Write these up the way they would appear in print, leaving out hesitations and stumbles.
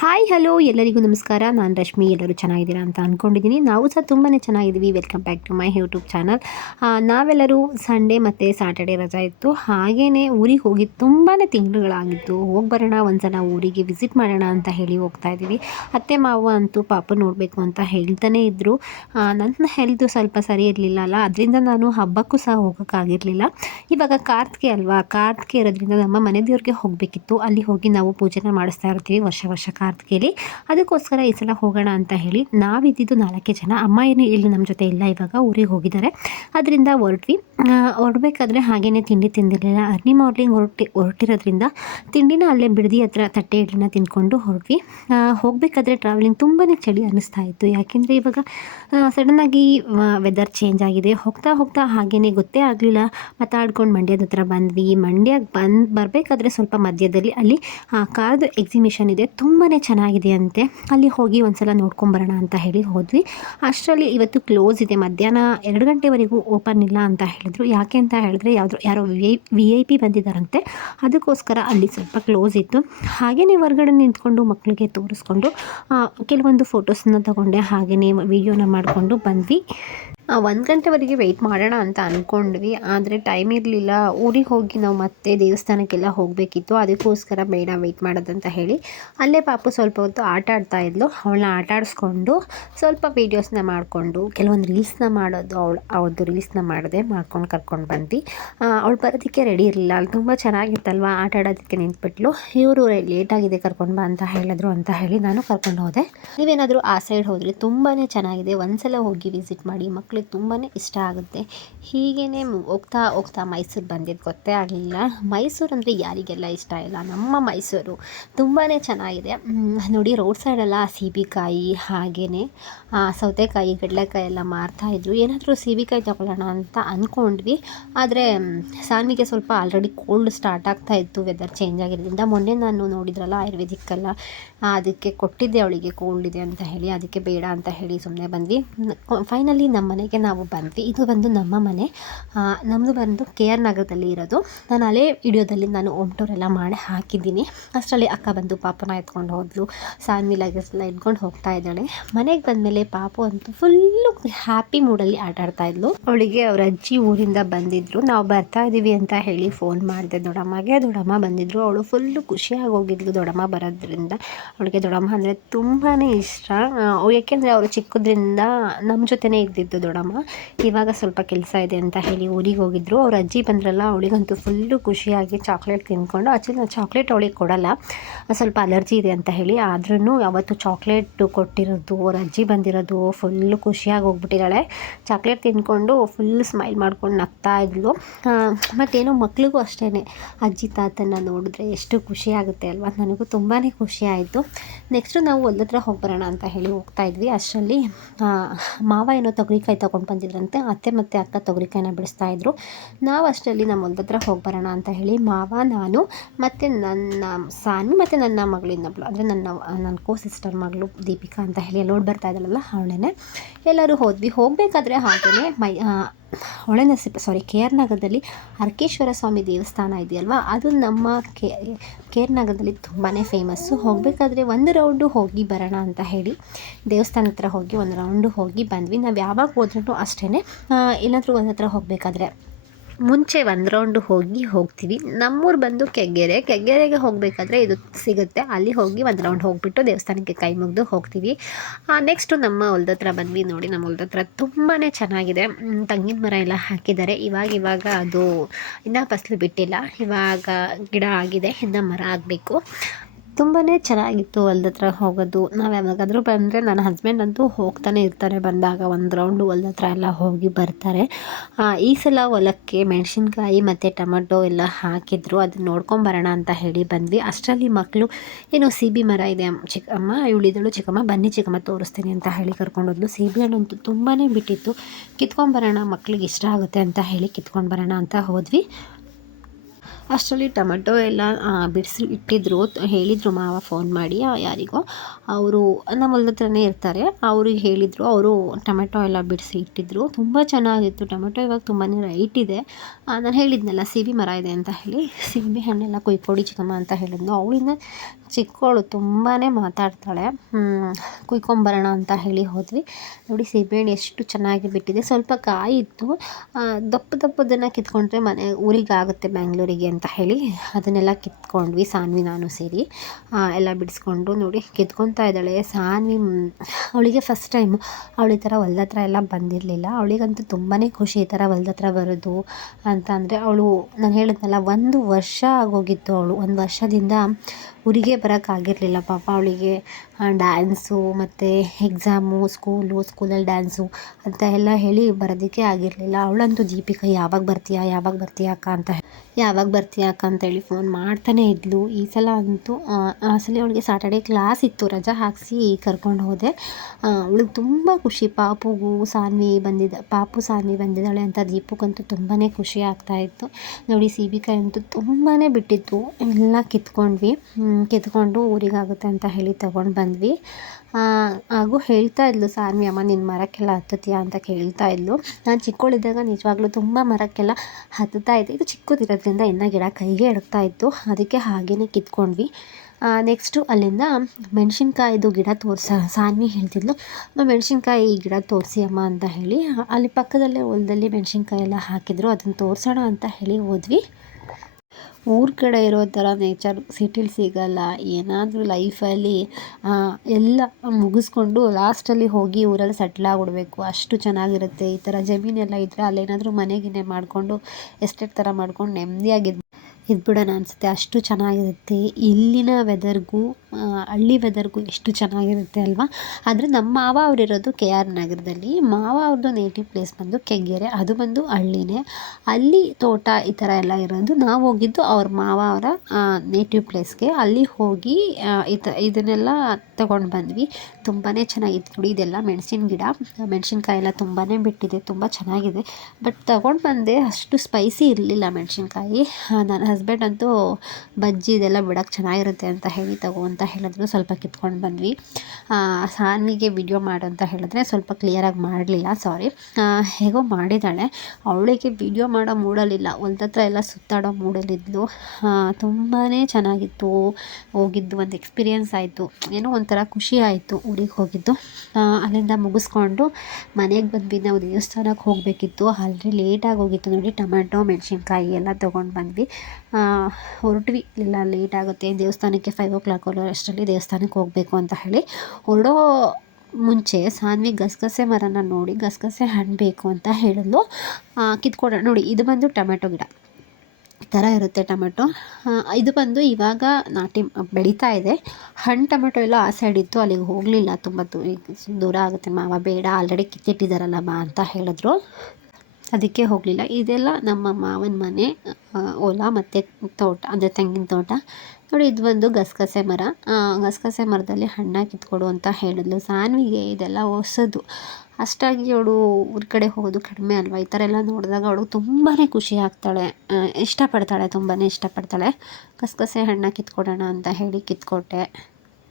Hi hello ಎಲ್ಲರಿಗೂ ನಮಸ್ಕಾರ. ನಾನು ರಶ್ಮಿ. ಎಲ್ಲರೂ ಚೆನ್ನಾಗಿದ್ದೀರಾ ಅಂತ ಅಂದ್ಕೊಂಡಿದ್ದೀನಿ. ನಾವು ಸಹ ತುಂಬಾ ಚೆನ್ನಾಗಿದ್ದೀವಿ. Welcome back to my YouTube channel. ನಾವೆಲ್ಲರೂ ಸಂಡೇ ಮತ್ತು ಸ್ಯಾಟರ್ಡೇ ರಜಾ ಇತ್ತು, ಹಾಗೆಯೇ ಊರಿಗೆ ಹೋಗಿ ತುಂಬಾ ತಿಂಗಳುಗಳಾಗಿತ್ತು. ಹೋಗಿ ಬರೋಣ ಒಂದ್ಸಲ ಊರಿಗೆ ವಿಸಿಟ್ ಮಾಡೋಣ ಅಂತ ಹೇಳಿ ಹೋಗ್ತಾ ಇದ್ದೀವಿ. ಅತ್ತೆ ಮಾವ ಅಂತೂ ಪಾಪ ನೋಡಬೇಕು ಅಂತ ಹೇಳ್ತಾನೆ ಇದ್ದರು. ನನ್ನ ಹೆಲ್ತು ಸ್ವಲ್ಪ ಸರಿ ಇರಲಿಲ್ಲ ಅಲ್ಲ, ಅದರಿಂದ ನಾನು ಹಬ್ಬಕ್ಕೂ ಸಹ ಹೋಗೋಕ್ಕಾಗಿರಲಿಲ್ಲ. ಇವಾಗ ಕಾರ್ತಿಕೆ ಅಲ್ವಾ, ಕಾರ್ತಿಕೆ ಇರೋದ್ರಿಂದ ನಮ್ಮ ಮನೆ ದೇವ್ರಿಗೆ ಹೋಗಬೇಕಿತ್ತು. ಅಲ್ಲಿ ಹೋಗಿ ನಾವು ಪೂಜೆನ ಮಾಡಿಸ್ತಾ ಇರ್ತೀವಿ ವರ್ಷ ವರ್ಷ ಕಾರ್ತಿಕೆಯಲ್ಲಿ. ಅದಕ್ಕೋಸ್ಕರ ಈ ಸಲ ಹೋಗೋಣ ಅಂತ ಹೇಳಿ ನಾವಿದ್ದಿದ್ದು 4 ಜನ. ಅಮ್ಮ ಏನು ಇಲ್ಲಿ ನಮ್ಮ ಜೊತೆ ಇಲ್ಲ, ಇವಾಗ ಊರಿಗೆ ಹೋಗಿದ್ದಾರೆ. ಅದರಿಂದ ಹೊರಡಬೇಕಾದ್ರೆ ಹಾಗೇನೆ ತಿಂಡಿ ತಿಂದಿರಲಿಲ್ಲ. ಅರ್ಲಿ ಮಾರ್ನಿಂಗ್ ಹೊರಟಿರೋದ್ರಿಂದ ತಿಂಡಿನ ಅಲ್ಲೇ ಬಿಡದಿ ಹತ್ರ ತಟ್ಟೆ ಇಡ್ಲಿನ ತಿಂದ್ಕೊಂಡು ಹೊರಟ್ವಿ. ಹೋಗಬೇಕಾದ್ರೆ ಟ್ರಾವೆಲಿಂಗ್ ತುಂಬಾ ಚಳಿ ಅನ್ನಿಸ್ತಾ ಇತ್ತು. ಯಾಕೆಂದರೆ ಇವಾಗ ಸಡನ್ನಾಗಿ ವೆದರ್ ಚೇಂಜ್ ಆಗಿದೆ. ಹೋಗ್ತಾ ಹೋಗ್ತಾ ಹಾಗೇ ಗೊತ್ತೇ ಆಗಲಿಲ್ಲ, ಮಾತಾಡ್ಕೊಂಡು ಮಂಡ್ಯದ ಹತ್ರ ಬಂದ್ವಿ. ಮಂಡ್ಯಕ್ಕೆ ಬರಬೇಕಾದ್ರೆ ಸ್ವಲ್ಪ ಮಧ್ಯದಲ್ಲಿ ಅಲ್ಲಿ ಕಾರ್ದು ಎಕ್ಸಿಬಿಷನ್ ಇದೆ, ತುಂಬಾ ಚೆನ್ನಾಗಿದೆ ಅಂತೆ. ಅಲ್ಲಿ ಹೋಗಿ ಒಂದ್ಸಲ ನೋಡ್ಕೊಂಬರೋಣ ಅಂತ ಹೇಳಿ ಹೋದ್ವಿ. ಅಷ್ಟರಲ್ಲಿ ಇವತ್ತು ಕ್ಲೋಸ್ ಇದೆ, ಮಧ್ಯಾಹ್ನ 2 ಗಂಟೆವರೆಗೂ ಓಪನ್ ಇಲ್ಲ ಅಂತ ಹೇಳಿದ್ರು. ಯಾಕೆ ಅಂತ ಹೇಳಿದ್ರೆ ಯಾರೋ VIP ಬಂದಿದ್ದಾರಂತೆ, ಅದಕ್ಕೋಸ್ಕರ ಅಲ್ಲಿ ಸ್ವಲ್ಪ ಕ್ಲೋಸ್ ಇತ್ತು. ಹಾಗೆಯೇ ಹೊರಗಡೆ ನಿಂತ್ಕೊಂಡು ಮಕ್ಕಳಿಗೆ ತೋರಿಸ್ಕೊಂಡು ಕೆಲವೊಂದು ಫೋಟೋಸನ್ನ ತಗೊಂಡೆ, ಹಾಗೆಯೇ ವಿಡಿಯೋನ ಮಾಡಿಕೊಂಡು ಬಂದ್ವಿ. 1 ಗಂಟೆವರೆಗೆ ವೆಯ್ಟ್ ಮಾಡೋಣ ಅಂತ ಅಂದ್ಕೊಂಡ್ವಿ, ಆದರೆ ಟೈಮ್ ಇರಲಿಲ್ಲ. ಊರಿಗೆ ಹೋಗಿ ನಾವು ಮತ್ತೆ ದೇವಸ್ಥಾನಕ್ಕೆಲ್ಲ ಹೋಗಬೇಕಿತ್ತು. ಅದಕ್ಕೋಸ್ಕರ ಬೇಡ ವೆಯ್ಟ್ ಮಾಡೋದಂತ ಹೇಳಿ ಅಲ್ಲೇ ಪಾಪು ಸ್ವಲ್ಪ ಹೊತ್ತು ಆಟ ಆಡ್ತಾ ಇದ್ಲು. ಅವಳನ್ನ ಆಟ ಆಡಿಸ್ಕೊಂಡು ಸ್ವಲ್ಪ ವೀಡಿಯೋಸ್ನ ಮಾಡಿಕೊಂಡು ಕೆಲವೊಂದು ರೀಲ್ಸ್ನ ಮಾಡೋದು, ಅವ್ರದ್ದು ರೀಲ್ಸ್ನ ಮಾಡ್ಕೊಂಡು ಕರ್ಕೊಂಡು ಬಂದ್ವಿ. ಅವಳು ಬರೋದಕ್ಕೆ ರೆಡಿ ಇರಲಿಲ್ಲ. ಅಲ್ಲಿ ತುಂಬ ಚೆನ್ನಾಗಿತ್ತಲ್ವ, ಆಟ ಆಡೋದಕ್ಕೆ ನಿಂತ್ಬಿಟ್ಲು. ಇವರು ಲೇಟಾಗಿದೆ ಕರ್ಕೊಂಡು ಬಾ ಅಂತ ಹೇಳಿದ್ರು ಅಂತ ಹೇಳಿ ನಾನು ಕರ್ಕೊಂಡು ಹೋದೆ. ನೀವೇನಾದರೂ ಆ ಸೈಡ್ ಹೋದರೆ ತುಂಬಾ ಚೆನ್ನಾಗಿದೆ, ಒಂದ್ಸಲ ಹೋಗಿ ವಿಸಿಟ್ ಮಾಡಿ. ಮಕ್ಕಳಿಗೆ ತುಂಬಾ ಇಷ್ಟ ಆಗುತ್ತೆ. ಹೀಗೇ ಹೋಗ್ತಾ ಹೋಗ್ತಾ ಮೈಸೂರು ಬಂದಿದ್ದು ಗೊತ್ತೇ ಆಗಲಿಲ್ಲ. ಮೈಸೂರು ಅಂದರೆ ಯಾರಿಗೆಲ್ಲ ಇಷ್ಟ ಇಲ್ಲ, ನಮ್ಮ ಮೈಸೂರು ತುಂಬಾ ಚೆನ್ನಾಗಿದೆ. ನೋಡಿ, ರೋಡ್ ಸೈಡೆಲ್ಲ ಸೀಬೆಕಾಯಿ ಹಾಗೆಯೇ ಸೌತೆಕಾಯಿ ಕಡಲೆಕಾಯಿ ಎಲ್ಲ ಮಾರ್ತಾಯಿದ್ರು. ಏನಾದರೂ ಸೀಬೆಕಾಯಿ ತೊಗೊಳ್ಳೋಣ ಅಂತ ಅಂದ್ಕೊಂಡ್ವಿ, ಆದರೆ ಸಾನ್ವಿಗೆ ಸ್ವಲ್ಪ ಆಲ್ರೆಡಿ ಕೋಲ್ಡ್ ಸ್ಟಾರ್ಟ್ ಆಗ್ತಾ ಇತ್ತು ವೆದರ್ ಚೇಂಜ್ ಆಗಿರೋದ್ರಿಂದ. ಮೊನ್ನೆ ನಾನು ನೋಡಿದ್ರಲ್ಲ ಆಯುರ್ವೇದಿಕ್ಕಲ್ಲ, ಅದಕ್ಕೆ ಕೊಟ್ಟಿದ್ದೆ ಅವಳಿಗೆ ಕೋಲ್ಡ್ ಇದೆ ಅಂತ ಹೇಳಿ. ಅದಕ್ಕೆ ಬೇಡ ಅಂತ ಹೇಳಿ ಸುಮ್ಮನೆ ಬಂದ್ವಿ. ಫೈನಲಿ ನಮ್ಮ ಮನೆಗೆ ನಾವು ಬಂದ್ವಿ. ಇದು ಬಂದು ನಮ್ಮ ಮನೆ. ನಮ್ಮದು ಬಂದು KR ನಗರದಲ್ಲಿ ಇರೋದು. ನಾನು ಹಳೆ ವಿಡಿಯೋದಲ್ಲಿ ನಾನು ಹೋಮ್ ಟೂರ್ ಎಲ್ಲ ಮಾಡಿ ಹಾಕಿದ್ದೀನಿ. ಅಷ್ಟರಲ್ಲಿ ಅಕ್ಕ ಬಂದು ಪಾಪನ ಎತ್ಕೊಂಡು ಹೋದ್ಲು. ಸಾನ್ವಿ ಲಗೇಜ್ ಎಲ್ಲ ಎತ್ಕೊಂಡು ಹೋಗ್ತಾ ಇದ್ದಾಳೆ. ಮನೆಗೆ ಬಂದಮೇಲೆ ಪಾಪು ಅಂತೂ ಫುಲ್ಲು ಹ್ಯಾಪಿ ಮೂಡಲ್ಲಿ ಆಟ ಆಡ್ತಾ ಇದ್ಲು. ಅವಳಿಗೆ ಅವ್ರ ಅಜ್ಜಿ ಊರಿಂದ ಬಂದಿದ್ದರು. ನಾವು ಬರ್ತಾ ಇದ್ದೀವಿ ಅಂತ ಹೇಳಿ ಫೋನ್ ಮಾಡಿದೆ ದೊಡ್ಡಮ್ಮಗೆ. ದೊಡ್ಡಮ್ಮ ಬಂದಿದ್ದರು. ಅವಳು ಫುಲ್ಲು ಖುಷಿಯಾಗಿ ಹೋಗಿದ್ಲು ದೊಡ್ಡಮ್ಮ ಬರೋದ್ರಿಂದ. ಅವಳಿಗೆ ದೊಡ್ಡಮ್ಮ ಅಂದರೆ ತುಂಬಾ ಇಷ್ಟ. ಏಕೆಂದರೆ ಅವರು ಚಿಕ್ಕದ್ರಿಂದ ನಮ್ಮ ಜೊತೆನೇ ಇದ್ದಿದ್ದು ದೊಡ್ಡಮ್ಮ. ಇವಾಗ ಸ್ವಲ್ಪ ಕೆಲಸ ಇದೆ ಅಂತ ಹೇಳಿ ಊರಿಗೆ ಹೋಗಿದ್ರು. ಅವ್ರ ಅಜ್ಜಿ ಬಂದ್ರಲ್ಲ, ಅವಳಿಗಂತೂ ಫುಲ್ಲು ಖುಷಿಯಾಗಿ ಚಾಕ್ಲೇಟ್ ತಿಂದ್ಕೊಂಡು, ಆ್ಯಕ್ಚುಲಿ ನಾನು ಚಾಕ್ಲೇಟ್ ಅವಳಿಗೆ ಕೊಡಲ್ಲ, ಸ್ವಲ್ಪ ಅಲರ್ಜಿ ಇದೆ ಅಂತ ಹೇಳಿ. ಆದ್ರೂ ಅವತ್ತು ಚಾಕ್ಲೇಟ್ ಕೊಟ್ಟಿರೋದು, ಅವ್ರ ಅಜ್ಜಿ ಬಂದಿರೋದು, ಫುಲ್ಲು ಖುಷಿಯಾಗಿ ಹೋಗ್ಬಿಟ್ಟಿದ್ದಾಳೆ. ಚಾಕ್ಲೇಟ್ ತಿಂದ್ಕೊಂಡು ಫುಲ್ ಸ್ಮೈಲ್ ಮಾಡ್ಕೊಂಡು ನಗ್ತಾ ಇದ್ಲು. ಮತ್ತೇನೋ ಮಕ್ಳಿಗೂ ಅಷ್ಟೇ, ಅಜ್ಜಿ ತಾತನ ನೋಡಿದ್ರೆ ಎಷ್ಟು ಖುಷಿ ಆಗುತ್ತೆ ಅಲ್ವಾ. ನನಗೂ ತುಂಬಾ ಖುಷಿ ಆಯಿತು. ನೆಕ್ಸ್ಟು ನಾವು ಹೊಲದ ಹತ್ರ ಹೋಗ್ಬರೋಣ ಅಂತ ಹೇಳಿ ಹೋಗ್ತಾ ಇದ್ವಿ. ಅಷ್ಟರಲ್ಲಿ ಮಾವ ಏನೋ ತೊಗರಿಕಾಯಿ ತೊಗೊಂಡು ಬಂದಿದ್ರಂತೆ. ಅತ್ತೆ ಮತ್ತು ಅಕ್ಕ ತೊಗರಿಕಾಯಿನ ಬಿಡಿಸ್ತಾಯಿದ್ರು. ನಾವು ಅಷ್ಟರಲ್ಲಿ ನಮ್ಮ ಹೊಲದ ಹತ್ರ ಹೋಗ್ಬರೋಣ ಅಂತ ಹೇಳಿ ಮಾವ, ನಾನು ಮತ್ತು ನನ್ನ ಸಾನ್ವಿ ಮತ್ತು ನನ್ನ ಮಗಳು ಇನ್ನೊಬ್ಳು, ಅಂದರೆ ನನ್ನ ಸಿಸ್ಟರ್ ಮಗಳು ದೀಪಿಕಾ ಅಂತ ಹೇಳಿ ಲೋಡ್ ಬರ್ತಾ ಇದ್ದಾಳಲ್ಲ ಅವಳೇನೆ, ಎಲ್ಲರೂ ಹೋದ್ವಿ. ಹೋಗಬೇಕಾದ್ರೆ ಹಾಗೆಯೇ KR ನಗರದಲ್ಲಿ ಹರಕೇಶ್ವರ ಸ್ವಾಮಿ ದೇವಸ್ಥಾನ ಇದೆಯಲ್ವ, ಅದು ನಮ್ಮ KR ನಗರದಲ್ಲಿ ತುಂಬಾ ಫೇಮಸ್ಸು. ಹೋಗಬೇಕಾದ್ರೆ ಒಂದು ರೌಂಡು ಹೋಗಿ ಬರೋಣ ಅಂತ ಹೇಳಿ ದೇವಸ್ಥಾನ ಹತ್ರ ಹೋಗಿ ಒಂದು ರೌಂಡು ಹೋಗಿ ಬಂದ್ವಿ. ನಾವು ಯಾವಾಗ ಹೋದ್ರೂ ಅಷ್ಟೇ, ಏನಾದರೂ ಒಂದು ಹತ್ರ ಹೋಗಬೇಕಾದ್ರೆ ಮುಂಚೆ ಒಂದು ರೌಂಡು ಹೋಗ್ತೀವಿ. ನಮ್ಮೂರು ಬಂದು ಕೆಗ್ಗೆರೆಗೆ ಹೋಗಬೇಕಾದ್ರೆ ಇದು ಸಿಗುತ್ತೆ, ಅಲ್ಲಿ ಹೋಗಿ ಒಂದು ರೌಂಡ್ ಹೋಗಿಬಿಟ್ಟು ದೇವಸ್ಥಾನಕ್ಕೆ ಕೈ ಮುಗಿದು ಹೋಗ್ತೀವಿ. ನೆಕ್ಸ್ಟು ನಮ್ಮ ಹೊಲದ ಹತ್ರ ಬಂದ್ವಿ. ನೋಡಿ, ನಮ್ಮ ಹೊಲದ ಹತ್ರ ತುಂಬಾ ಚೆನ್ನಾಗಿದೆ. ತೆಂಗಿನ ಮರ ಎಲ್ಲ ಹಾಕಿದ್ದಾರೆ. ಇವಾಗ ಅದು ಇನ್ನೂ ಫಸಲು ಬಿಟ್ಟಿಲ್ಲ, ಇವಾಗ ಗಿಡ ಆಗಿದೆ, ಇನ್ನು ಮರ ಆಗಬೇಕು. ತುಂಬಾ ಚೆನ್ನಾಗಿತ್ತು ಹೊಲದ ಹತ್ರ ಹೋಗೋದು. ನಾವು ಯಾವಾಗಾದರೂ ಬಂದರೆ ನನ್ನ ಹಸ್ಬೆಂಡ್ ಅಂತೂ ಹೋಗ್ತಾನೆ ಇರ್ತಾರೆ, ಬಂದಾಗ ಒಂದು ರೌಂಡು ಹೊಲದ ಹತ್ರ ಎಲ್ಲ ಹೋಗಿ ಬರ್ತಾರೆ. ಈ ಸಲ ಹೊಲಕ್ಕೆ ಮೆಣಸಿನ್ಕಾಯಿ ಮತ್ತು ಟೊಮೆಟೊ ಎಲ್ಲ ಹಾಕಿದ್ರು, ಅದನ್ನ ನೋಡ್ಕೊಂಬರೋಣ ಅಂತ ಹೇಳಿ ಬಂದ್ವಿ. ಅಷ್ಟರಲ್ಲಿ ಮಕ್ಕಳು ಏನೋ ಸೀಬೆ ಮರ ಇದೆ ಚಿಕ್ಕಮ್ಮ, ಇವಳಿದಳು ಚಿಕ್ಕಮ್ಮ, ಬನ್ನಿ ಚಿಕ್ಕಮ್ಮ ತೋರಿಸ್ತೀನಿ ಅಂತ ಹೇಳಿ ಕರ್ಕೊಂಡೋದ್ಲು. ಸೀಬೆ ಹಣ್ಣಂತೂ ತುಂಬಾ ಬಿಟ್ಟಿತ್ತು. ಕಿತ್ಕೊಂಬರೋಣ, ಮಕ್ಳಿಗೆ ಇಷ್ಟ ಆಗುತ್ತೆ ಅಂತ ಹೇಳಿ ಕಿತ್ಕೊಂಡು ಬರೋಣ ಅಂತ ಹೋದ್ವಿ. ಅಷ್ಟರಲ್ಲಿ ಟೊಮೆಟೊ ಎಲ್ಲ ಬಿಡಿಸಿ ಇಟ್ಟಿದ್ರು. ಹೇಳಿದರು ಮಾವ ಫೋನ್ ಮಾಡಿ ಯಾರಿಗೋ, ಅವರು ನಮ್ಮ ಹೊಲ್ದ ಹತ್ರನೇ ಇರ್ತಾರೆ, ಅವ್ರಿಗೆ ಹೇಳಿದರು. ಅವರು ಟೊಮೆಟೊ ಎಲ್ಲ ಬಿಡಿಸಿ ಇಟ್ಟಿದ್ರು. ತುಂಬ ಚೆನ್ನಾಗಿತ್ತು ಟೊಮೆಟೊ. ಇವಾಗ ತುಂಬಾ ರೈಟ್ ಇದೆ. ನಾನು ಹೇಳಿದ್ನಲ್ಲ ಸೀಬೆ ಮರ ಇದೆ ಅಂತ ಹೇಳಿ, ಸೀಬೆ ಹಣ್ಣೆಲ್ಲ ಕೊಯ್ಕೊಡಿ ಚಿಕ್ಕಮ್ಮ ಅಂತ ಹೇಳಿದ್ನು. ಅವಳಿಂದ ಚಿಕ್ಕವಳು ತುಂಬಾ ಮಾತಾಡ್ತಾಳೆ. ಕುಯ್ಕೊಂಬರೋಣ ಅಂತ ಹೇಳಿ ಹೋದ್ವಿ. ನೋಡಿ ಸೀಬೆಹಣ್ಣು ಎಷ್ಟು ಚೆನ್ನಾಗಿ ಬಿಟ್ಟಿದೆ. ಸ್ವಲ್ಪ ಕಾಯಿ ಇತ್ತು, ದಪ್ಪದನ್ನು ಕಿತ್ಕೊಂಡ್ರೆ ಊರಿಗೆ ಆಗುತ್ತೆ ಬ್ಯಾಂಗ್ಳೂರಿಗೆ ಅಂತ ಹೇಳಿ ಅದನ್ನೆಲ್ಲ ಕಿತ್ಕೊಂಡ್ವಿ, ಸಾನ್ವಿ ನಾನು ಸೇರಿ ಎಲ್ಲ ಬಿಡಿಸ್ಕೊಂಡು. ನೋಡಿ ಕಿತ್ಕೊತಾ ಇದ್ದಾಳೆ ಸಾನ್ವಿ. ಅವಳಿಗೆ ಫಸ್ಟ್ ಟೈಮು ಅವಳು ಈ ಥರ ಹೊಲ್ದ ಹತ್ರ ಎಲ್ಲ ಬಂದಿರಲಿಲ್ಲ. ಅವಳಿಗಂತೂ ತುಂಬಾ ಖುಷಿ ಈ ಥರ ಹೊಲ್ದ ಹತ್ರ ಬರೋದು ಅಂತ. ಅಂದರೆ ಅವಳು, ನಾನು ಹೇಳಿದ್ನಲ್ಲ 1 ವರ್ಷ ಆಗೋಗಿತ್ತು. ಅವಳು 1 ವರ್ಷದಿಂದ ಊರಿಗೆ ಬರೋಕ್ಕಾಗಿರಲಿಲ್ಲ ಪಾಪ. ಅವಳಿಗೆ ಡ್ಯಾನ್ಸು ಮತ್ತು ಎಕ್ಸಾಮು, ಸ್ಕೂಲಲ್ಲಿ ಡ್ಯಾನ್ಸು ಅಂತ ಎಲ್ಲ ಹೇಳಿ ಬರೋದಕ್ಕೆ ಆಗಿರಲಿಲ್ಲ. ಅವಳಂತೂ ದೀಪಿಕಾ ಯಾವಾಗ ಬರ್ತೀಯಾ ಅಕ್ಕ ಅಂತ, ಯಾವಾಗ ಬರ್ತೀಯಾ ಅಕ್ಕ ಅಂತೇಳಿ ಫೋನ್ ಮಾಡ್ತಾನೆ ಇದ್ಲು. ಈ ಸಲ ಅಂತೂ ಅಸಲಿ ಅವಳಿಗೆ ಸಾಟರ್ಡೆ ಕ್ಲಾಸ್ ಇತ್ತು, ರಜಾ ಹಾಕಿಸಿ ಕರ್ಕೊಂಡು ಹೋದೆ. ಅವಳಿಗೆ ತುಂಬ ಖುಷಿ. ಪಾಪು ಸಾನ್ವಿ ಬಂದಿದ್ದಾಳೆ ಅಂತ ದೀಪಕ್ಕಂತೂ ತುಂಬಾ ಖುಷಿ ಆಗ್ತಾಯಿತ್ತು. ನೋಡಿ ಸೀಬೆಕಾಯಿ ಅಂತೂ ತುಂಬಾ ಬಿಟ್ಟಿತ್ತು, ಎಲ್ಲ ಕಿತ್ಕೊಂಡು ಊರಿಗಾಗುತ್ತೆ ಅಂತ ಹೇಳಿ ತೊಗೊಂಡು ಬಂದ್ವಿ. ಹಾಗೂ ಹೇಳ್ತಾ ಇದ್ಲು ಸಾನ್ವಿ, ಅಮ್ಮ ನಿನ್ನ ಮರಕ್ಕೆಲ್ಲ ಹತ್ತುತ್ತೀಯಾ ಅಂತ ಕೇಳ್ತಾ ಇದ್ಲು. ನಾನು ಚಿಕ್ಕವಳಿದ್ದಾಗ ನಿಜವಾಗ್ಲೂ ತುಂಬ ಮರಕ್ಕೆಲ್ಲ ಹತ್ತುತ್ತಾ ಇದ್ದೆ. ಇದು ಚಿಕ್ಕದಿರೋದ್ರಿಂದ ಇನ್ನೂ ಗಿಡ ಕೈಗೆ ಎಡಗ್ತಾ ಇತ್ತು, ಅದಕ್ಕೆ ಹಾಗೇ ಕಿತ್ಕೊಂಡ್ವಿ. ನೆಕ್ಸ್ಟು ಅಲ್ಲಿಂದ ಮೆಣಸಿನ್ಕಾಯಿದು ಗಿಡ ಸಾನ್ವಿ ಹೇಳ್ತಿದ್ಲು, ಮೆಣಸಿನ್ಕಾಯಿ ಗಿಡ ತೋರಿಸಿ ಅಮ್ಮ ಅಂತ ಹೇಳಿ. ಅಲ್ಲಿ ಪಕ್ಕದಲ್ಲೇ ಹೊಲದಲ್ಲಿ ಮೆಣಸಿನ್ಕಾಯಿ ಎಲ್ಲ ಹಾಕಿದ್ರು, ಅದನ್ನು ತೋರಿಸೋಣ ಅಂತ ಹೇಳಿ ಹೋದ್ವಿ. ಊರ ಕಡೆ ಇರೋ ಥರ ನೇಚರ್ ಸಿಟಿಲಿ ಸಿಗಲ್ಲ. ಏನಾದರೂ ಲೈಫಲ್ಲಿ ಎಲ್ಲ ಮುಗಿಸ್ಕೊಂಡು ಲಾಸ್ಟಲ್ಲಿ ಹೋಗಿ ಊರಲ್ಲಿ ಸೆಟ್ಲ್ ಆಗಿಬಿಡ್ಬೇಕು, ಅಷ್ಟು ಚೆನ್ನಾಗಿರುತ್ತೆ. ಈ ಥರ ಜಮೀನೆಲ್ಲ ಇದ್ದರೆ ಅಲ್ಲೇನಾದರೂ ಮನೆಗಿನೇ ಮಾಡಿಕೊಂಡು ಎಸ್ಟೇಟ್ ಥರ ಮಾಡ್ಕೊಂಡು ನೆಮ್ಮದಿಯಾಗಿದ್ದು ಇದ್ಬಿಡೋಣ ಅನಿಸುತ್ತೆ, ಅಷ್ಟು ಚೆನ್ನಾಗಿರುತ್ತೆ. ಇಲ್ಲಿನ ವೆದರ್ಗೂ ಹಳ್ಳಿ ವೆದರ್ಗೂ ಎಷ್ಟು ಚೆನ್ನಾಗಿರುತ್ತೆ ಅಲ್ವಾ. ಆದರೆ ನಮ್ಮ ಮಾವ ಅವರಿರೋದು KR ನಗರದಲ್ಲಿ. ಮಾವ ಅವ್ರದ್ದು ನೇಟಿವ್ ಪ್ಲೇಸ್ ಬಂದು ಕೆಂಗೇರಿ, ಅದು ಬಂದು ಹಳ್ಳಿನೇ. ಅಲ್ಲಿ ತೋಟ ಈ ಥರ ಎಲ್ಲ ಇರೋದು. ನಾವು ಹೋಗಿದ್ದು ಅವ್ರ ಮಾವ ಅವರ ನೇಟಿವ್ ಪ್ಲೇಸ್ಗೆ. ಅಲ್ಲಿ ಹೋಗಿ ಇದನ್ನೆಲ್ಲ ತೊಗೊಂಡು ಬಂದ್ವಿ. ತುಂಬಾ ಚೆನ್ನಾಗಿತ್ತು. ನೋಡಿ ಇದೆಲ್ಲ ಮೆಣಸಿನ ಗಿಡ, ಮೆಣಸಿನ್ಕಾಯಿ ಎಲ್ಲ ತುಂಬಾ ಬಿಟ್ಟಿದೆ, ತುಂಬ ಚೆನ್ನಾಗಿದೆ. ಬಟ್ ತೊಗೊಂಡು ಬಂದೆ, ಅಷ್ಟು ಸ್ಪೈಸಿ ಇರಲಿಲ್ಲ ಮೆಣಸಿನ್ಕಾಯಿ. ನನ್ನ ಹಸ್ಬೆಂಡ್ ಅಂತೂ ಬಜ್ಜಿ ಇದೆಲ್ಲ ಬಿಡೋಕ್ಕೆ ಚೆನ್ನಾಗಿರುತ್ತೆ ಅಂತ ಹೇಳಿ ತಗೋ ಅಂತ ಹೇಳಿದ್ರು. ಸ್ವಲ್ಪ ಕಿತ್ಕೊಂಡು ಬಂದ್ವಿ. ಸಾನ್ವಿಗೆ ವಿಡಿಯೋ ಮಾಡು ಅಂತ ಹೇಳಿದ್ರೆ ಸ್ವಲ್ಪ ಕ್ಲಿಯರಾಗಿ ಮಾಡಲಿಲ್ಲ, ಸಾರಿ. ಹೇಗೋ ಮಾಡಿದ್ದಾಳೆ. ಅವಳಿಗೆ ವಿಡಿಯೋ ಮಾಡೋ ಮೂಡಲಿಲ್ಲ, ಹೊಲ್ದ ಹತ್ರ ಎಲ್ಲ ಸುತ್ತಾಡೋ ಮೂಡಲಿದ್ಲು. ತುಂಬಾ ಚೆನ್ನಾಗಿತ್ತು. ಹೋಗಿದ್ದು ಒಂದು ಎಕ್ಸ್ಪೀರಿಯೆನ್ಸ್ ಆಯಿತು, ಏನೋ ಒಂಥರ ಖುಷಿ ಆಯಿತು ಊರಿಗೆ ಹೋಗಿದ್ದು. ಅಲ್ಲಿಂದ ಮುಗಿಸ್ಕೊಂಡು ಮನೆಗೆ ಬಂದ್ವಿ. ನಾವು ದೇವಸ್ಥಾನಕ್ಕೆ ಹೋಗಬೇಕಿತ್ತು, ಆಲ್ರೆಡಿ ಲೇಟಾಗಿ ಹೋಗಿತ್ತು. ನೋಡಿ ಟೊಮೆಟೊ ಮೆಣಸಿನ್ಕಾಯಿ ಎಲ್ಲ ತೊಗೊಂಡು ಬಂದ್ವಿ, ಹೊರಟ್ವಿ. ಇಲ್ಲ ಲೇಟ್ ಆಗುತ್ತೆ ದೇವಸ್ಥಾನಕ್ಕೆ, 5 o'clock ಅಷ್ಟರಲ್ಲಿ ದೇವಸ್ಥಾನಕ್ಕೆ ಹೋಗಬೇಕು ಅಂತ ಹೇಳಿ ಹೊರಡೋ ಮುಂಚೆ ಸಾನ್ವಿ ಗಸಗಸೆ ಮರನ ನೋಡಿ ಗಸಗಸೆ ಹಣ್ಣು ಬೇಕು ಅಂತ ಹೇಳಿದ್ಲು. ಕಿತ್ಕೊಡೋಣ. ನೋಡಿ ಇದು ಬಂದು ಟೊಮೆಟೊ ಗಿಡ ಈ ಥರ ಇರುತ್ತೆ ಟೊಮೆಟೊ. ಇದು ಬಂದು ಇವಾಗ ನಾಟಿ ಬೆಳೀತಾ ಇದೆ. ಹಣ್ಣು ಟೊಮೆಟೊ ಎಲ್ಲ ಆ ಸೈಡ್ ಇತ್ತು, ಅಲ್ಲಿಗೆ ಹೋಗಲಿಲ್ಲ, ತುಂಬ ದೂರ ಆಗುತ್ತೆ, ಮಾವ ಬೇಡ ಆಲ್ರೆಡಿ ಕಿತ್ತಿಟ್ಟಿದ್ದಾರಲ್ಲ ಬಾ ಅಂತ ಹೇಳಿದ್ರು, ಅದಕ್ಕೆ ಹೋಗಲಿಲ್ಲ. ಇದೆಲ್ಲ ನಮ್ಮ ಮಾವನ ಮನೆ ಹೊಲ ಮತ್ತು ತೋಟ, ಅಂದರೆ ತೆಂಗಿನ ತೋಟ. ನೋಡಿ ಇದು ಒಂದು ಗಸಗಸೆ ಮರ. ಗಸಗಸೆ ಮರದಲ್ಲಿ ಹಣ್ಣು ಕಿತ್ಕೊಡು ಅಂತ ಹೇಳಿದ್ಲು. ಸಾನ್ವಿಗೆ ಇದೆಲ್ಲ ಹೊಸದು, ಅಷ್ಟಾಗಿ ಅವಳು ಊರ ಕಡೆ ಹೋಗೋದು ಕಡಿಮೆ ಅಲ್ವಾ. ಈ ಥರ ಎಲ್ಲ ನೋಡಿದಾಗ ಅವಳು ತುಂಬಾ ಖುಷಿ ಆಗ್ತಾಳೆ, ಇಷ್ಟಪಡ್ತಾಳೆ, ತುಂಬಾ ಇಷ್ಟಪಡ್ತಾಳೆ. ಗಸಗಸೆ ಹಣ್ಣು ಕಿತ್ಕೊಡೋಣ ಅಂತ ಹೇಳಿ ಕಿತ್ಕೊಟ್ಟೆ.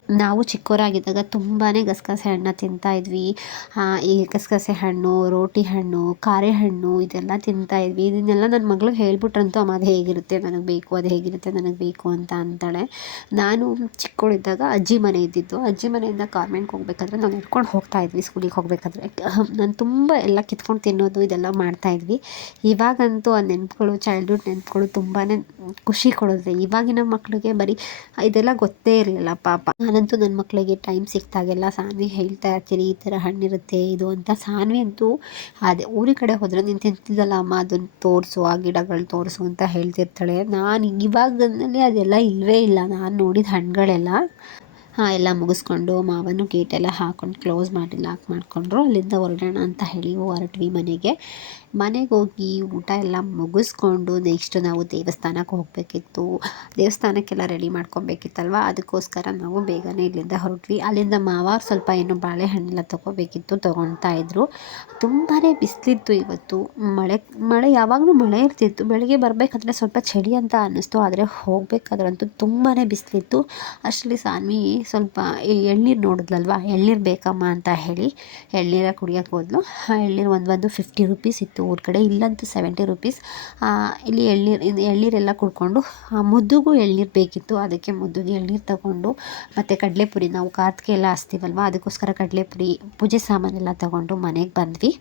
ನಾವು ಚಿಕ್ಕವರಾಗಿದ್ದಾಗ ತುಂಬಾ ಗಸಗಸೆ ಹಣ್ಣು ತಿಂತಾಯಿದ್ವಿ. ಈ ಗಸಗಸೆ ಹಣ್ಣು, ರೋಟಿ ಹಣ್ಣು, ಕಾರೆ ಹಣ್ಣು ಇದೆಲ್ಲ ತಿಂತಾಯಿದ್ವಿ. ಇದನ್ನೆಲ್ಲ ನನ್ನ ಮಗಳಿಗೆ ಹೇಳ್ಬಿಟ್ರಂತೂ ಅಮ್ಮ ಅದು ಹೇಗಿರುತ್ತೆ ನನಗೆ ಬೇಕು, ಅದು ಹೇಗಿರುತ್ತೆ ನನಗೆ ಬೇಕು ಅಂತ ಅಂತಾಳೆ. ನಾನು ಚಿಕ್ಕವಳಿದ್ದಾಗ ಅಜ್ಜಿ ಮನೆ ಇದ್ದಿದ್ದು, ಅಜ್ಜಿ ಮನೆಯಿಂದ ಕಾನ್ವೆಂಟ್ಗೆ ಹೋಗ್ಬೇಕಾದ್ರೆ ನಾವು ನಡ್ಕೊಂಡು ಹೋಗ್ತಾಯಿದ್ವಿ ಸ್ಕೂಲಿಗೆ ಹೋಗಬೇಕಾದ್ರೆ. ನಾನು ತುಂಬ ಎಲ್ಲ ಕಿತ್ಕೊಂಡು ತಿನ್ನೋದು ಇದೆಲ್ಲ ಮಾಡ್ತಾಯಿದ್ವಿ. ಇವಾಗಂತೂ ಆ ನೆನಪುಗಳು, ಚೈಲ್ಡ್ಹುಡ್ ನೆನಪುಗಳು ತುಂಬಾ ಖುಷಿ ಕೊಡುತ್ತೆ. ಇವಾಗಿನ ಮಕ್ಕಳಿಗೆ ಬರೀ ಇದೆಲ್ಲ ಗೊತ್ತೇ ಇರಲಿಲ್ಲ ಪಾಪ. ನಾನಂತೂ ನನ್ನ ಮಕ್ಕಳಿಗೆ ಟೈಮ್ ಸಿಕ್ತಾಗೆಲ್ಲ ಸಾನ್ವಿ ಹೇಳ್ತಾ ಇರ್ತೀನಿ, ಈ ಥರ ಹಣ್ಣಿರುತ್ತೆ ಇದು ಅಂತ. ಸಾನ್ವಿ ಅಂತೂ ಅದೇ ಊರಿ ಕಡೆ ಹೋದರೆ ನೀನು ತಿಂತಿದ್ದಲ್ಲ ಅಮ್ಮ ಅದನ್ನು ತೋರಿಸು, ಆ ಗಿಡಗಳು ತೋರಿಸು ಅಂತ ಹೇಳ್ತಿರ್ತಾಳೆ. ನಾನು ಇವಾಗದಲ್ಲಿ ಅದೆಲ್ಲ ಇಲ್ಲವೇ ಇಲ್ಲ, ನಾನು ನೋಡಿದ ಹಣ್ಣುಗಳೆಲ್ಲ. ಎಲ್ಲ ಮುಗಿಸ್ಕೊಂಡು ಮಾವನು ಗೇಟೆಲ್ಲ ಹಾಕ್ಕೊಂಡು ಕ್ಲೋಸ್ ಮಾಡಿ ಲಾಕ್ ಮಾಡಿಕೊಂಡ್ರು. ಅಲ್ಲಿಂದ ಹೊರಡೋಣ ಅಂತ ಹೇಳಿ ಹೊರಟ್ವಿ ಮನೆಗೆ ಹೋಗಿ ಊಟ ಎಲ್ಲ ಮುಗಿಸ್ಕೊಂಡು ನೆಕ್ಸ್ಟ್ ನಾವು ದೇವಸ್ಥಾನಕ್ಕೆ ಹೋಗಬೇಕಿತ್ತು. ದೇವಸ್ಥಾನಕ್ಕೆಲ್ಲ ರೆಡಿ ಮಾಡ್ಕೊಬೇಕಿತ್ತಲ್ವ, ಅದಕ್ಕೋಸ್ಕರ ನಾವು ಬೇಗನೆ ಇಲ್ಲಿಂದ ಹೊರಟ್ವಿ. ಅಲ್ಲಿಂದ ಮಾವ ಸ್ವಲ್ಪ ಏನು ಬಾಳೆಹಣ್ಣೆಲ್ಲ ತೊಗೋಬೇಕಿತ್ತು, ತೊಗೊಳ್ತಾ ಇದ್ರು. ತುಂಬಾ ಬಿಸಿಲಿತ್ತು ಇವತ್ತು. ಮಳೆ ಯಾವಾಗಲೂ ಮಳೆ ಇರ್ತಿತ್ತು. ಬೆಳಗ್ಗೆ ಬರಬೇಕಾದ್ರೆ ಸ್ವಲ್ಪ ಚಳಿ ಅಂತ ಅನ್ನಿಸ್ತು, ಆದರೆ ಹೋಗಬೇಕಾದ್ರಂತೂ ತುಂಬಾ ಬಿಸಿಲಿತ್ತು. ಅಷ್ಟರಲ್ಲಿ ಸಾನ್ವಿ ಸ್ವಲ್ಪ ಎಳ್ನೀರು ನೋಡಿದ್ಲಲ್ವ, ಎಳ್ನೀರು ಬೇಕಮ್ಮ ಅಂತ ಹೇಳಿ ಎಳ್ನೀರ ಕುಡಿಯೋಕೆ ಹೋದ್ಲು. ಎಳ್ನೀರು ಒಂದು 50 ರುಪೀಸ್ ಇತ್ತು ಊರ ಕಡೆ, ಇಲ್ಲಂತೂ 70 ರುಪೀಸ್. ಇಲ್ಲಿ ಎಳ್ನೀರೆಲ್ಲ ಕುಡ್ಕೊಂಡು ಮುದ್ದುಗೂ ಎಳ್ನೀರು ಬೇಕಿತ್ತು, ಅದಕ್ಕೆ ಮುದ್ದುಗೆ ಎಳ್ನೀರು ತಗೊಂಡು ಮತ್ತು ಕಡಲೆಪುರಿ, ನಾವು ಕಾರ್ತಿಕೆ ಎಲ್ಲ ಹಚ್ತೀವಲ್ವ, ಅದಕ್ಕೋಸ್ಕರ ಕಡಲೆಪುರಿ ಪೂಜೆ ಸಾಮಾನೆಲ್ಲ ತಗೊಂಡು ಮನೆಗೆ ಬಂದ್ವಿ.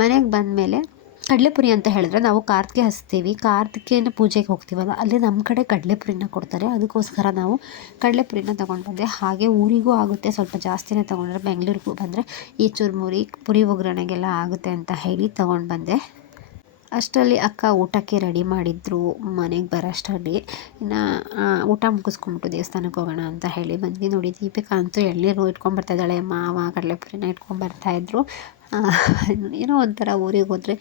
ಮನೆಗೆ ಬಂದಮೇಲೆ ಕಡಲೆಪುರಿ ಅಂತ ಹೇಳಿದ್ರೆ ನಾವು ಕಾರ್ತಿಕೆ ಹಚ್ತೀವಿ, ಕಾರ್ತಿಕೆನ ಪೂಜೆಗೆ ಹೋಗ್ತೀವಲ್ಲ, ಅಲ್ಲಿ ನಮ್ಮ ಕಡೆ ಕಡಲೆಪುರಿನ ಕೊಡ್ತಾರೆ. ಅದಕ್ಕೋಸ್ಕರ ನಾವು ಕಡಲೆಪುರಿನ ತೊಗೊಂಡು ಬಂದೆ. ಹಾಗೆ ಊರಿಗೂ ಆಗುತ್ತೆ, ಸ್ವಲ್ಪ ಜಾಸ್ತಿನೇ ತೊಗೊಂಡ್ರೆ ಬೆಂಗಳೂರಿಗೂ ಬಂದರೆ ಈ ಚುರುಮುರಿ ಪುರಿ ಒಗ್ಗರಣೆಗೆಲ್ಲ ಆಗುತ್ತೆ ಅಂತ ಹೇಳಿ ತೊಗೊಂಡು ಬಂದೆ. ಅಷ್ಟರಲ್ಲಿ ಅಕ್ಕ ಊಟಕ್ಕೆ ರೆಡಿ ಮಾಡಿದ್ರು. ಮನೆಗೆ ಬರೋಷ್ಟರಲ್ಲಿ ಇನ್ನು ಊಟ ಮುಗಿಸ್ಕೊಂಬಿಟ್ಟು ದೇವಸ್ಥಾನಕ್ಕೆ ಹೋಗೋಣ ಅಂತ ಹೇಳಿ ಬಂದ್ವಿ. ನೋಡಿ, ದೀಪಿಕಾ ಅಂತೂ ಎಳ್ನೀರು ಇಟ್ಕೊಂಡ್ಬರ್ತಾಯಿದ್ದಾಳೆ, ಮಾವ ಕಡಲೆಪುರಿನ ಇಟ್ಕೊಂಡ್ಬರ್ತಾಯಿದ್ರು. ಏನೋ ಒಂಥರ ಊರಿಗೆ ಹೋದರೆ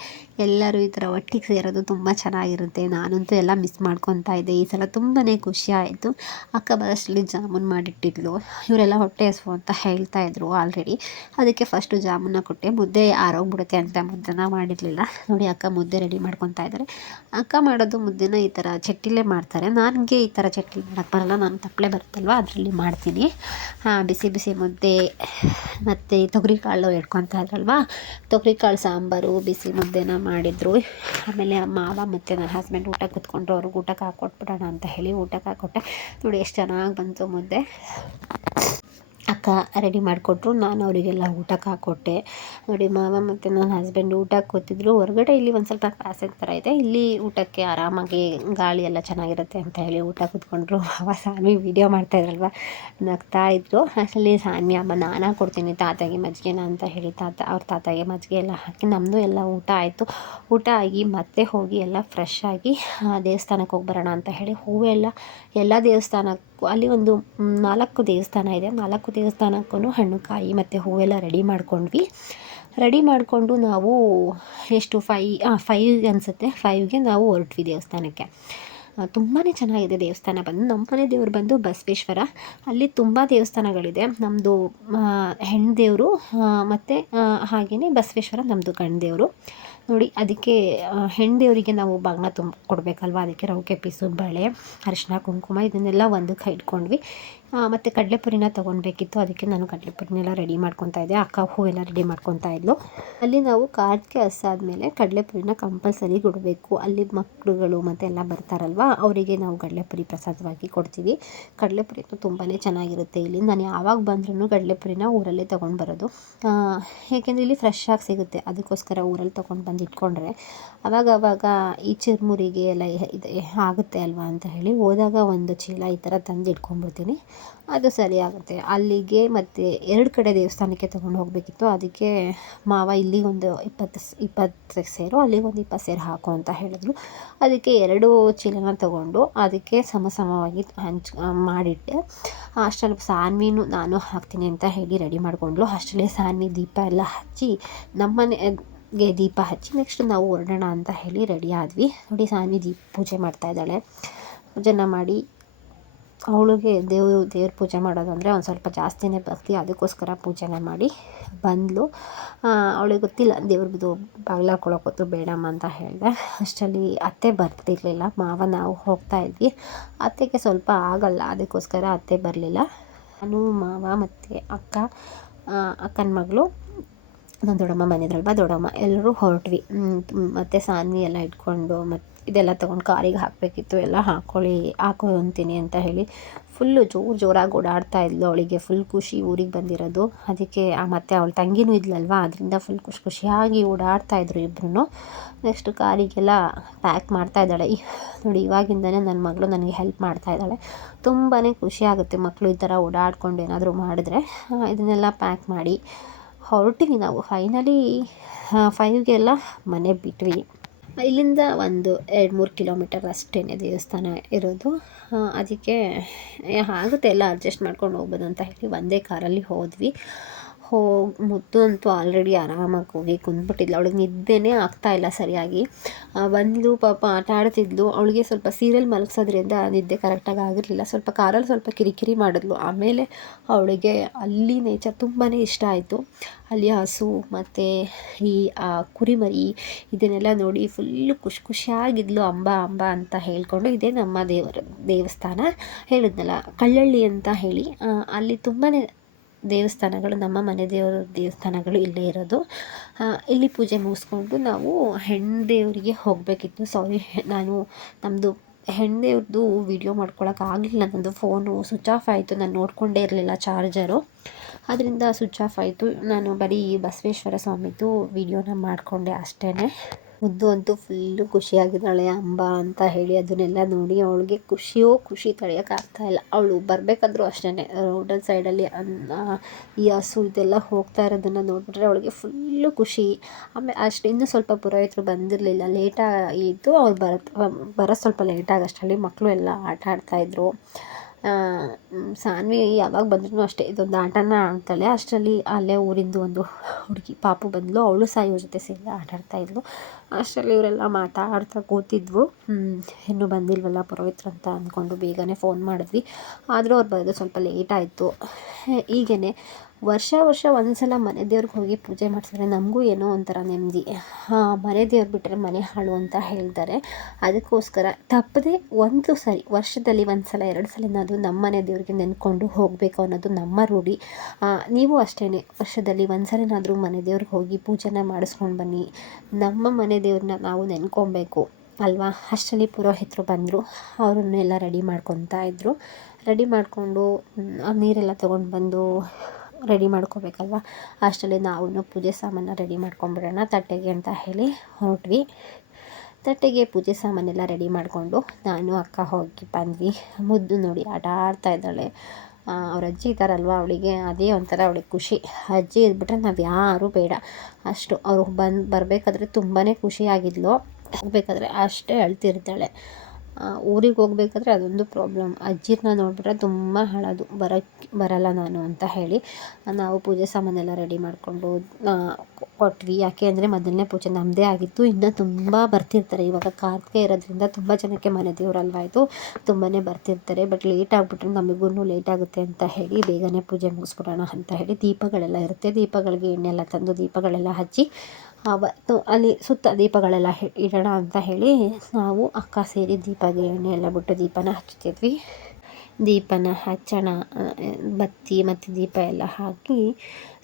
ಎಲ್ಲರೂ ಈ ಥರ ಒಟ್ಟಿಗೆ ಸೇರೋದು ತುಂಬ ಚೆನ್ನಾಗಿರುತ್ತೆ. ನಾನಂತೂ ಎಲ್ಲ ಮಿಸ್ ಮಾಡ್ಕೊತಾ ಇದ್ದೆ. ಈ ಸಲ ತುಂಬಾ ಖುಷಿ ಆಯಿತು. ಅಕ್ಕ ಬರೋಷ್ಟರಲ್ಲಿ ಜಾಮೂನ್ ಮಾಡಿಟ್ಟಿದ್ಲು. ಇವರೆಲ್ಲ ಹೊಟ್ಟೆ ಹಸಿವು ಅಂತ ಹೇಳ್ತಾಯಿದ್ರು ಆಲ್ರೆಡಿ, ಅದಕ್ಕೆ ಫಸ್ಟು ಜಾಮೂನ ಕೊಟ್ಟೆ. ಮುದ್ದೆ ಆರೋಗ್ಬಿಡುತ್ತೆ ಅಂತ ಮುದ್ದೆನ ಮಾಡಿರಲಿಲ್ಲ. ನೋಡಿ, ಅಕ್ಕ ಮುದ್ದೆ ರೆಡಿ ಮಾಡ್ಕೊತಾ ಇದ್ದಾರೆ. ಅಕ್ಕ ಮಾಡೋದು ಮುದ್ದೆನ ಈ ಥರ ಚಟ್ಟಿಲೇ ಮಾಡ್ತಾರೆ. ನನಗೆ ಈ ಥರ ಚಟ್ಲಿ ಮಾಡೋಕ್ಕೆ ಬರಲ್ಲ, ನಾನು ತಪ್ಪಲೆ ಬರುತ್ತಲ್ವ ಅದರಲ್ಲಿ ಮಾಡ್ತೀನಿ. ಬಿಸಿ ಬಿಸಿ ಮುದ್ದೆ ಮತ್ತು ತೊಗರಿಕಾಳು ಇಟ್ಕೊತಾ ಇದ್ರಲ್ವ, ತೊಗರಿಕಾಳು ಸಾಂಬಾರು, ಬಿಸಿ ಮುದ್ದೆನ ಮಾಡಿದರು. ಆಮೇಲೆ ಮಾವ ಮತ್ತು ನನ್ನ ಹಸ್ಬೆಂಡ್ ಊಟ ಕೂತ್ಕೊಂಡ್ರು. ಅವ್ರಿಗೆ ಊಟಕ್ಕೆ ಹಾಕ್ಕೊಟ್ಬಿಡೋಣ ಅಂತ ಹೇಳಿ ಊಟಕ್ಕೆ ಹಾಕ್ಕೊಟ್ಟೆ. ನೋಡಿ ಎಷ್ಟು ಚೆನ್ನಾಗಿ ಬಂತು ಮುದ್ದೆ. ಅಕ್ಕ ರೆಡಿ ಮಾಡಿಕೊಟ್ರು, ನಾನು ಅವರಿಗೆಲ್ಲ ಊಟಕ್ಕೆ ಹಾಕ್ಕೊಟ್ಟೆ. ನೋಡಿ, ಮಾವ ಮತ್ತು ನನ್ನ ಹಸ್ಬೆಂಡ್ ಊಟಕ್ಕೆ ಕೂತಿದ್ರು. ಹೊರಗಡೆ ಇಲ್ಲಿ ಒಂದು ಸ್ವಲ್ಪ ಪ್ಯಾಸೇಜ್ ಥರ ಇದೆ, ಇಲ್ಲಿ ಊಟಕ್ಕೆ ಆರಾಮಾಗಿ ಗಾಳಿ ಎಲ್ಲ ಚೆನ್ನಾಗಿರುತ್ತೆ ಅಂತ ಹೇಳಿ ಊಟ ಕೂತ್ಕೊಂಡ್ರು. ಅವ ಸಾನ್ವಿ ವೀಡಿಯೋ ಮಾಡ್ತಾಯಿದ್ರಲ್ವ, ನಗ್ತಾ ಇದ್ರು. ಅಷ್ಟರಲ್ಲಿ ಸಾನ್ವಿ ಅಮ್ಮ ನಾನು ಕೊಡ್ತೀನಿ ತಾತಗೆ ಮಜ್ಜಿಗೆನ ಅಂತ ಹೇಳಿ ಅವ್ರ ತಾತಗೆ ಮಜ್ಜಿಗೆ ಎಲ್ಲ ಹಾಕಿ ನಮ್ಮದು ಎಲ್ಲ ಊಟ ಆಯಿತು. ಊಟ ಆಗಿ ಮತ್ತೆ ಹೋಗಿ ಎಲ್ಲ ಫ್ರೆಶ್ ಆಗಿ ದೇವಸ್ಥಾನಕ್ಕೆ ಹೋಗಿ ಬರೋಣ ಅಂತ ಹೇಳಿ ಹೂವೆಲ್ಲ ಎಲ್ಲ ದೇವಸ್ಥಾನಕ್ಕೂ, ಅಲ್ಲಿ ಒಂದು 4 ದೇವಸ್ಥಾನ ಇದೆ, 4 ದೇವಸ್ಥಾನಕ್ಕೂ ಹಣ್ಣು ಕಾಯಿ ಮತ್ತು ಹೂವೆಲ್ಲ ರೆಡಿ ಮಾಡ್ಕೊಂಡ್ವಿ. ರೆಡಿ ಮಾಡಿಕೊಂಡು ನಾವು ಎಷ್ಟು 5 ಅನಿಸುತ್ತೆ, 5ಗೆ ನಾವು ಹೊರಟ್ವಿ ದೇವಸ್ಥಾನಕ್ಕೆ. ತುಂಬಾ ಚೆನ್ನಾಗಿದೆ ದೇವಸ್ಥಾನ. ನಮ್ಮ ಮನೆ ದೇವರು ಬಂದು ಬಸವೇಶ್ವರ. ಅಲ್ಲಿ ತುಂಬ ದೇವಸ್ಥಾನಗಳಿದೆ. ನಮ್ಮದು ಹೆಣ್ಣು ದೇವರು ಮತ್ತು ಹಾಗೆಯೇ ಬಸವೇಶ್ವರ ನಮ್ಮದು ಗಂಡು ದೇವರು. ನೋಡಿ, ಅದಕ್ಕೆ ಹೆಣ್ಣು ದೇವರಿಗೆ ನಾವು ಬಾಗಿನ ಕೊಡಬೇಕಲ್ವ, ಅದಕ್ಕೆ ರವಿಕೆ ಪೀಸು, ಬಳೆ, ಅರಿಶಿನ, ಕುಂಕುಮ ಇದನ್ನೆಲ್ಲ ಒಂದಕ್ಕೆ ಇಟ್ಕೊಂಡ್ವಿ. ಮತ್ತು ಕಡಲೆಪುರಿನ ತೊಗೊಳ್ಬೇಕಿತ್ತು, ಅದಕ್ಕೆ ನಾನು ಕಡಲೆಪುರಿನೆಲ್ಲ ರೆಡಿ ಮಾಡ್ಕೊತಾ ಇದ್ದೆ. ಅಕ್ಕ ಹೂವೆಲ್ಲ ರೆಡಿ ಮಾಡ್ಕೊತಾ ಇದ್ಲು. ಅಲ್ಲಿ ನಾವು ಕಾರ್ತಿಕೆ ಹಸ್ಸಾದ್ಮೇಲೆ ಕಡಲೆಪುರಿನ ಕಂಪಲ್ಸರಿ ಕೊಡಬೇಕು. ಅಲ್ಲಿ ಮಕ್ಕಳುಗಳು ಮತ್ತು ಎಲ್ಲ ಬರ್ತಾರಲ್ವ, ಅವರಿಗೆ ನಾವು ಕಡಲೆಪುರಿ ಪ್ರಸಾದವಾಗಿ ಕೊಡ್ತೀವಿ. ಕಡಲೆಪುರಿ ತುಂಬಾ ಚೆನ್ನಾಗಿರುತ್ತೆ. ಇಲ್ಲಿ ನಾನು ಯಾವಾಗ ಬಂದ್ರೂ ಕಡಲೆಪುರಿನ ಊರಲ್ಲೇ ತೊಗೊಂಡು ಬರೋದು, ಏಕೆಂದರೆ ಇಲ್ಲಿ ಫ್ರೆಶ್ ಆಗಿ ಸಿಗುತ್ತೆ. ಅದಕ್ಕೋಸ್ಕರ ಊರಲ್ಲಿ ತೊಗೊಂಡು ಬಂದು ಇಟ್ಕೊಂಡ್ರೆ ಅವಾಗ ಈ ಚುರುಮುರಿಗೆ ಎಲ್ಲ ಇದು ಆಗುತ್ತೆ ಅಲ್ವಾ ಅಂತ ಹೇಳಿ ಹೋದಾಗ ಒಂದು ಚೀಲ ಈ ಥರ ತಂದು ಇಟ್ಕೊಂಡ್ಬಿಡ್ತೀನಿ, ಅದು ಸರಿ ಆಗುತ್ತೆ. ಅಲ್ಲಿಗೆ ಮತ್ತು 2 ಕಡೆ ದೇವಸ್ಥಾನಕ್ಕೆ ತೊಗೊಂಡು ಹೋಗಬೇಕಿತ್ತು. ಅದಕ್ಕೆ ಮಾವ ಇಲ್ಲಿಗೊಂದು 20 ಸೇರು, ಅಲ್ಲಿಗೊಂದು 20 ಸೇರು ಹಾಕು ಅಂತ ಹೇಳಿದ್ರು. ಅದಕ್ಕೆ 2 ಚೀಲನ ತೊಗೊಂಡು ಅದಕ್ಕೆ ಸಮವಾಗಿ ಮಾಡಿಟ್ಟೆ. ಅಷ್ಟರಲ್ಲಿ ಸಾನ್ವಿನೂ ನಾನು ಹಾಕ್ತೀನಿ ಅಂತ ಹೇಳಿ ರೆಡಿ ಮಾಡಿಕೊಂಡ್ಲು. ಅಷ್ಟರಲ್ಲಿ ಸಾನ್ವಿ ದೀಪ ಎಲ್ಲ ಹಚ್ಚಿ ನಮ್ಮನೆಗೆ ದೀಪ ಹಚ್ಚಿ ನೆಕ್ಸ್ಟ್ ನಾವು ಹೊರಡೋಣ ಅಂತ ಹೇಳಿ ರೆಡಿ ಆದ್ವಿ. ನೋಡಿ, ಸಾನ್ವಿ ಪೂಜೆ ಮಾಡ್ತಾಯಿದ್ದಾಳೆ. ಪೂಜೆನ ಮಾಡಿ ಅವಳಿಗೆ ದೇವ್ರ ಪೂಜೆ ಮಾಡೋದು ಅಂದರೆ ಒಂದು ಸ್ವಲ್ಪ ಜಾಸ್ತಿನೇ ಭಕ್ತಿ, ಅದಕ್ಕೋಸ್ಕರ ಪೂಜೆನ ಮಾಡಿ ಬಂದಳು. ಅವಳಿಗೆ ಗೊತ್ತಿಲ್ಲ ದೇವ್ರದ್ದು ಬಾಗಿಲು ಹಾಕ್ಕೊಳಕ್ಕೆ ಬೇಡಮ್ಮ ಅಂತ ಹೇಳಿದೆ. ಅಷ್ಟರಲ್ಲಿ ಅತ್ತೆ ಬರ್ತಿರ್ಲಿಲ್ಲ, ಮಾವ ನಾವು ಹೋಗ್ತಾ ಇದ್ವಿ. ಅತ್ತೆಗೆ ಸ್ವಲ್ಪ ಆಗಲ್ಲ, ಅದಕ್ಕೋಸ್ಕರ ಅತ್ತೆ ಬರಲಿಲ್ಲ. ನಾನು, ಮಾವ ಮತ್ತು ಅಕ್ಕನ ಮಗಳು, ನನ್ನ ದೊಡ್ಡಮ್ಮ ಬಂದಿದ್ರಲ್ವ, ದೊಡ್ಡಮ್ಮ ಎಲ್ಲರೂ ಹೊರಟ್ವಿ. ಮತ್ತು ಸಾನ್ವಿ ಎಲ್ಲ ಇಟ್ಕೊಂಡು ಮತ್ತು ಇದೆಲ್ಲ ತೊಗೊಂಡು ಕಾರಿಗೆ ಹಾಕಬೇಕಿತ್ತು. ಎಲ್ಲ ಹಾಕೋ ಅಂತೀನಿ ಅಂತ ಹೇಳಿ ಫುಲ್ಲು ಜೋರಾಗಿ ಓಡಾಡ್ತಾ ಇದ್ಲು. ಅವಳಿಗೆ ಫುಲ್ ಖುಷಿ ಊರಿಗೆ ಬಂದಿರೋದು. ಅದಕ್ಕೆ ಮತ್ತು ಅವಳ ತಂಗಿನೂ ಇದ್ಲಲ್ವ, ಅದರಿಂದ ಫುಲ್ ಖುಷಿಯಾಗಿ ಓಡಾಡ್ತಾಯಿದ್ರು ಇಬ್ಬರೂ. ನೆಕ್ಸ್ಟ್ ಕಾರಿಗೆಲ್ಲ ಪ್ಯಾಕ್ ಮಾಡ್ತಾಯಿದ್ದಾಳೆ. ನೋಡಿ, ಇವಾಗಿಂದನೇ ನನ್ನ ಮಗಳು ನನಗೆ ಹೆಲ್ಪ್ ಮಾಡ್ತಾಯಿದ್ದಾಳೆ. ತುಂಬಾ ಖುಷಿ ಆಗುತ್ತೆ ಮಕ್ಕಳು ಈ ಥರ ಓಡಾಡ್ಕೊಂಡು ಏನಾದರೂ ಮಾಡಿದ್ರೆ. ಇದನ್ನೆಲ್ಲ ಪ್ಯಾಕ್ ಮಾಡಿ ಹೊರಟಿವಿ ನಾವು. ಫೈನಲಿ 5ಗೆಲ್ಲ ಮನೆ ಬಿಟ್ವಿ. ಇಲ್ಲಿಂದ ಒಂದು 2-3 ಕಿಲೋಮೀಟರ್ ಅಷ್ಟೇ ದೇವಸ್ಥಾನ ಇರೋದು. ಅದಕ್ಕೆ ಆಗುತ್ತೆ ಎಲ್ಲ ಅಡ್ಜಸ್ಟ್ ಮಾಡ್ಕೊಂಡು ಹೋಗ್ಬೋದು ಅಂತ ಹೇಳಿ ಒಂದೇ ಕಾರಲ್ಲಿ ಹೋದ್ವಿ. ಮುದ್ದು ಅಂತೂ ಆಲ್ರೆಡಿ ಆರಾಮಾಗಿ ಹೋಗಿ ಕುಂದ್ಬಿಟ್ಟಿದ್ಲು. ಅವಳಿಗೆ ನಿದ್ದೆನೇ ಆಗ್ತಾಯಿಲ್ಲ ಸರಿಯಾಗಿ. ಬಂದು ಪಾಪ ಆಟ ಆಡ್ತಿದ್ಲು. ಅವಳಿಗೆ ಸ್ವಲ್ಪ ಸೀರಿಯಲ್ ಮಲಗಿಸೋದ್ರಿಂದ ನಿದ್ದೆ ಕರೆಕ್ಟಾಗಿ ಆಗಿರಲಿಲ್ಲ. ಸ್ವಲ್ಪ ಕಾರಲ್ಲಿ ಸ್ವಲ್ಪ ಕಿರಿಕಿರಿ ಮಾಡಿದ್ಲು. ಆಮೇಲೆ ಅವಳಿಗೆ ಅಲ್ಲಿ ನೇಚರ್ ತುಂಬಾ ಇಷ್ಟ ಆಯಿತು. ಅಲ್ಲಿ ಹಸು ಮತ್ತು ಈ ಕುರಿಮರಿ ಇದನ್ನೆಲ್ಲ ನೋಡಿ ಫುಲ್ಲು ಖುಷಿಯಾಗಿದ್ಲು. ಅಂಬ ಅಂಬ ಅಂತ ಹೇಳಿಕೊಂಡು. ಇದೇ ನಮ್ಮ ದೇವಸ್ಥಾನ ಹೇಳಿದ್ನಲ್ಲ, ಕಳ್ಳಳ್ಳಿ ಅಂತ ಹೇಳಿ. ಅಲ್ಲಿ ತುಂಬಾ ದೇವಸ್ಥಾನಗಳು, ನಮ್ಮ ಮನೆ ದೇವರ ದೇವಸ್ಥಾನಗಳು ಇಲ್ಲೇ ಇರೋದು. ಇಲ್ಲಿ ಪೂಜೆ ಮುಗಿಸ್ಕೊಂಡು ನಾವು ಹೆಣ್ಣು ದೇವರಿಗೆ ಹೋಗಬೇಕಿತ್ತು. ನಾನು ನಮ್ಮದು ಹೆಣ್ಣು ದೇವ್ರದ್ದು ವೀಡಿಯೋ ಮಾಡ್ಕೊಳಕ್ಕಾಗಲಿಲ್ಲ. ನನ್ನದು ಫೋನು ಸ್ವಿಚ್ ಆಫ್ ಆಯಿತು. ನಾನು ನೋಡಿಕೊಂಡೇ ಇರಲಿಲ್ಲ ಚಾರ್ಜರು, ಅದರಿಂದ ಸ್ವಿಚ್ ಆಫ್ ಆಯಿತು. ನಾನು ಬರೀ ಬಸವೇಶ್ವರ ಸ್ವಾಮಿದು ವೀಡಿಯೋನ ಮಾಡಿಕೊಂಡೆ ಅಷ್ಟೇ. ಮುದ್ದು ಅಂತೂ ಫುಲ್ಲು ಖುಷಿಯಾಗಿದ್ದಾಳೆ ಅಂಬ ಅಂತ ಹೇಳಿ. ಅದನ್ನೆಲ್ಲ ನೋಡಿ ಅವಳಿಗೆ ಖುಷಿ ತಡೆಯೋಕ್ಕಾಗ್ತಾಯಿಲ್ಲ. ಅವಳು ಬರಬೇಕಾದ್ರೂ ಅಷ್ಟೇ ರೋಡಲ್ಲಿ ಸೈಡಲ್ಲಿ ಈ ಹಸು ಇದೆಲ್ಲ ಹೋಗ್ತಾ ಇರೋದನ್ನು ನೋಡಿಬಿಟ್ರೆ ಅವಳಿಗೆ ಫುಲ್ಲು ಖುಷಿ. ಆಮೇಲೆ ಅಷ್ಟು ಇನ್ನೂ ಸ್ವಲ್ಪ ಪುರೋಹಿತರು ಬಂದಿರಲಿಲ್ಲ, ಲೇಟಾಗಿತ್ತು. ಅವ್ರು ಬರೋದು ಸ್ವಲ್ಪ ಲೇಟಾಗಿ ಅಷ್ಟರಲ್ಲಿ ಮಕ್ಕಳು ಎಲ್ಲ ಆಟ ಆಡ್ತಾಯಿದ್ರು. ಸಾನ್ವಿ ಯಾವಾಗ ಬಂದ್ರೂ ಅಷ್ಟೇ ಇದೊಂದು ಆಟನ ಆಡ್ತಾಳೆ. ಅಷ್ಟರಲ್ಲಿ ಅಲ್ಲೇ ಊರಿಂದು ಒಂದು ಹುಡುಗಿ ಪಾಪು ಬಂದಳು. ಅವಳು ಸಹ ಇವ್ರ ಜೊತೆ ಸೇರಿ ಆಟ ಆಡ್ತಾಯಿದ್ಲು. ಅಷ್ಟರಲ್ಲಿ ಇವರೆಲ್ಲ ಮಾತಾಡ್ತಾ ಕೂತಿದ್ವು. ಇನ್ನೂ ಬಂದಿಲ್ವಲ್ಲ ಪುರೋಹಿತರು ಅಂತ ಅಂದ್ಕೊಂಡು ಬೇಗನೆ ಫೋನ್ ಮಾಡಿದ್ವಿ. ಆದರೂ ಅವ್ರು ಬರೋದು ಸ್ವಲ್ಪ ಲೇಟ್ ಆಯಿತು. ಹೀಗೇ ವರ್ಷ ಒಂದು ಸಲ ಮನೆ ದೇವ್ರಿಗೆ ಹೋಗಿ ಪೂಜೆ ಮಾಡಿಸಿದ್ರೆ ನಮಗೂ ಏನೋ ಒಂಥರ ನೆಮ್ಮದಿ. ಮನೆ ದೇವ್ರು ಬಿಟ್ಟರೆ ಮನೆ ಹಾಳು ಅಂತ ಹೇಳ್ತಾರೆ. ಅದಕ್ಕೋಸ್ಕರ ತಪ್ಪದೆ ಒಂದು ಸರಿ ವರ್ಷದಲ್ಲಿ 1 ಸಲ 2 ಸಲನಾದರೂ ನಮ್ಮ ಮನೆ ದೇವ್ರಿಗೆ ನೆನ್ಕೊಂಡು ಹೋಗಬೇಕು ಅನ್ನೋದು ನಮ್ಮ ರೂಢಿ. ನೀವು ಅಷ್ಟೇ ವರ್ಷದಲ್ಲಿ 1 ಸಲನಾದರೂ ಮನೆ ದೇವ್ರಿಗೆ ಹೋಗಿ ಪೂಜೆನ ಮಾಡಿಸ್ಕೊಂಡು ಬನ್ನಿ. ನಮ್ಮ ಮನೆ ದೇವ್ರನ್ನ ನಾವು ನೆನ್ಕೊಬೇಕು ಅಲ್ವಾ. ಅಷ್ಟರಲ್ಲಿ ಪುರೋಹಿತರು ಬಂದರು. ಅವರನ್ನೆಲ್ಲ ರೆಡಿ ಮಾಡ್ಕೊತಾ ಇದ್ದರು. ರೆಡಿ ಮಾಡಿಕೊಂಡು ನೀರೆಲ್ಲ ತೊಗೊಂಡು ಬಂದು ರೆಡಿ ಮಾಡ್ಕೋಬೇಕಲ್ವ. ಅಷ್ಟರಲ್ಲಿ ನಾವು ಪೂಜೆ ಸಾಮಾನ ರೆಡಿ ಮಾಡ್ಕೊಂಬಿಡೋಣ ತಟ್ಟೆಗೆ ಅಂತ ಹೇಳಿ ಹೊರಟ್ವಿ. ತಟ್ಟೆಗೆ ಪೂಜೆ ಸಾಮಾನೆಲ್ಲ ರೆಡಿ ಮಾಡಿಕೊಂಡು ನಾನು ಅಕ್ಕ ಹೋಗಿ ಬಂದ್ವಿ. ಮುದ್ದು ನೋಡಿ ಆಟ ಆಡ್ತಾ ಇದ್ದಾಳೆ. ಅವ್ರ ಅಜ್ಜಿ ಇದ್ದಾರಲ್ವ, ಅವಳಿಗೆ ಅದೇ ಒಂಥರ ಅವಳಿಗೆ ಖುಷಿ. ಅಜ್ಜಿ ಇದ್ಬಿಟ್ರೆ ನಾವು ಯಾರೂ ಬೇಡ ಅಷ್ಟು. ಅವ್ರು ಬರಬೇಕಾದ್ರೆ ತುಂಬಾ ಖುಷಿಯಾಗಿದ್ಲು. ಹೋಗ್ಬೇಕಾದ್ರೆ ಅಷ್ಟೇ ಅಳ್ತಿರ್ತಾಳೆ. ಊರಿಗೆ ಹೋಗ್ಬೇಕಾದ್ರೆ ಅದೊಂದು ಪ್ರಾಬ್ಲಮ್. ಅಜ್ಜಿನ ನೋಡಿಬಿಟ್ರೆ ತುಂಬ ಅಳೋದು, ಬರಲ್ಲ ನಾನು ಅಂತ ಹೇಳಿ. ನಾವು ಪೂಜೆ ಸಾಮಾನೆಲ್ಲ ರೆಡಿ ಮಾಡಿಕೊಂಡು ಕೊಟ್ವಿ. ಯಾಕೆ ಅಂದರೆ ಮೊದಲನೇ ಪೂಜೆ ನಮ್ಮದೇ ಆಗಿತ್ತು. ಇನ್ನೂ ತುಂಬ ಬರ್ತಿರ್ತಾರೆ. ಇವಾಗ ಕಾರ್ತಿಕೆ ಇರೋದ್ರಿಂದ ತುಂಬ ಜನಕ್ಕೆ ಮನೆ ದೇವ್ರಲ್ವ ಇದು, ತುಂಬಾ ಬರ್ತಿರ್ತಾರೆ. ಬಟ್ ಲೇಟ್ ಆಗಿಬಿಟ್ರೆ ನಮಗೂ ಲೇಟ್ ಆಗುತ್ತೆ ಅಂತ ಹೇಳಿ ಬೇಗನೆ ಪೂಜೆ ಮುಗಿಸ್ಬಿಡೋಣ ಅಂತ ಹೇಳಿ ದೀಪಗಳೆಲ್ಲ ಇರುತ್ತೆ. ದೀಪಗಳಿಗೆ ಎಣ್ಣೆ ಎಲ್ಲ ತಂದು ದೀಪಗಳೆಲ್ಲ ಹಚ್ಚಿ ಅವತ್ತು ಅಲ್ಲಿ ಸುತ್ತ ದೀಪಗಳೆಲ್ಲ ಇಡೋಣ ಅಂತ ಹೇಳಿ ನಾವು ಅಕ್ಕ ಸೇರಿ ದೀಪಗೆ ಎಣ್ಣೆ ಎಲ್ಲ ಬಿಟ್ಟು ದೀಪನ ಹಚ್ತಿದ್ವಿ. ದೀಪನ ಹಚ್ಚೋಣ, ಬತ್ತಿ ಮತ್ತು ದೀಪ ಎಲ್ಲ ಹಾಕಿ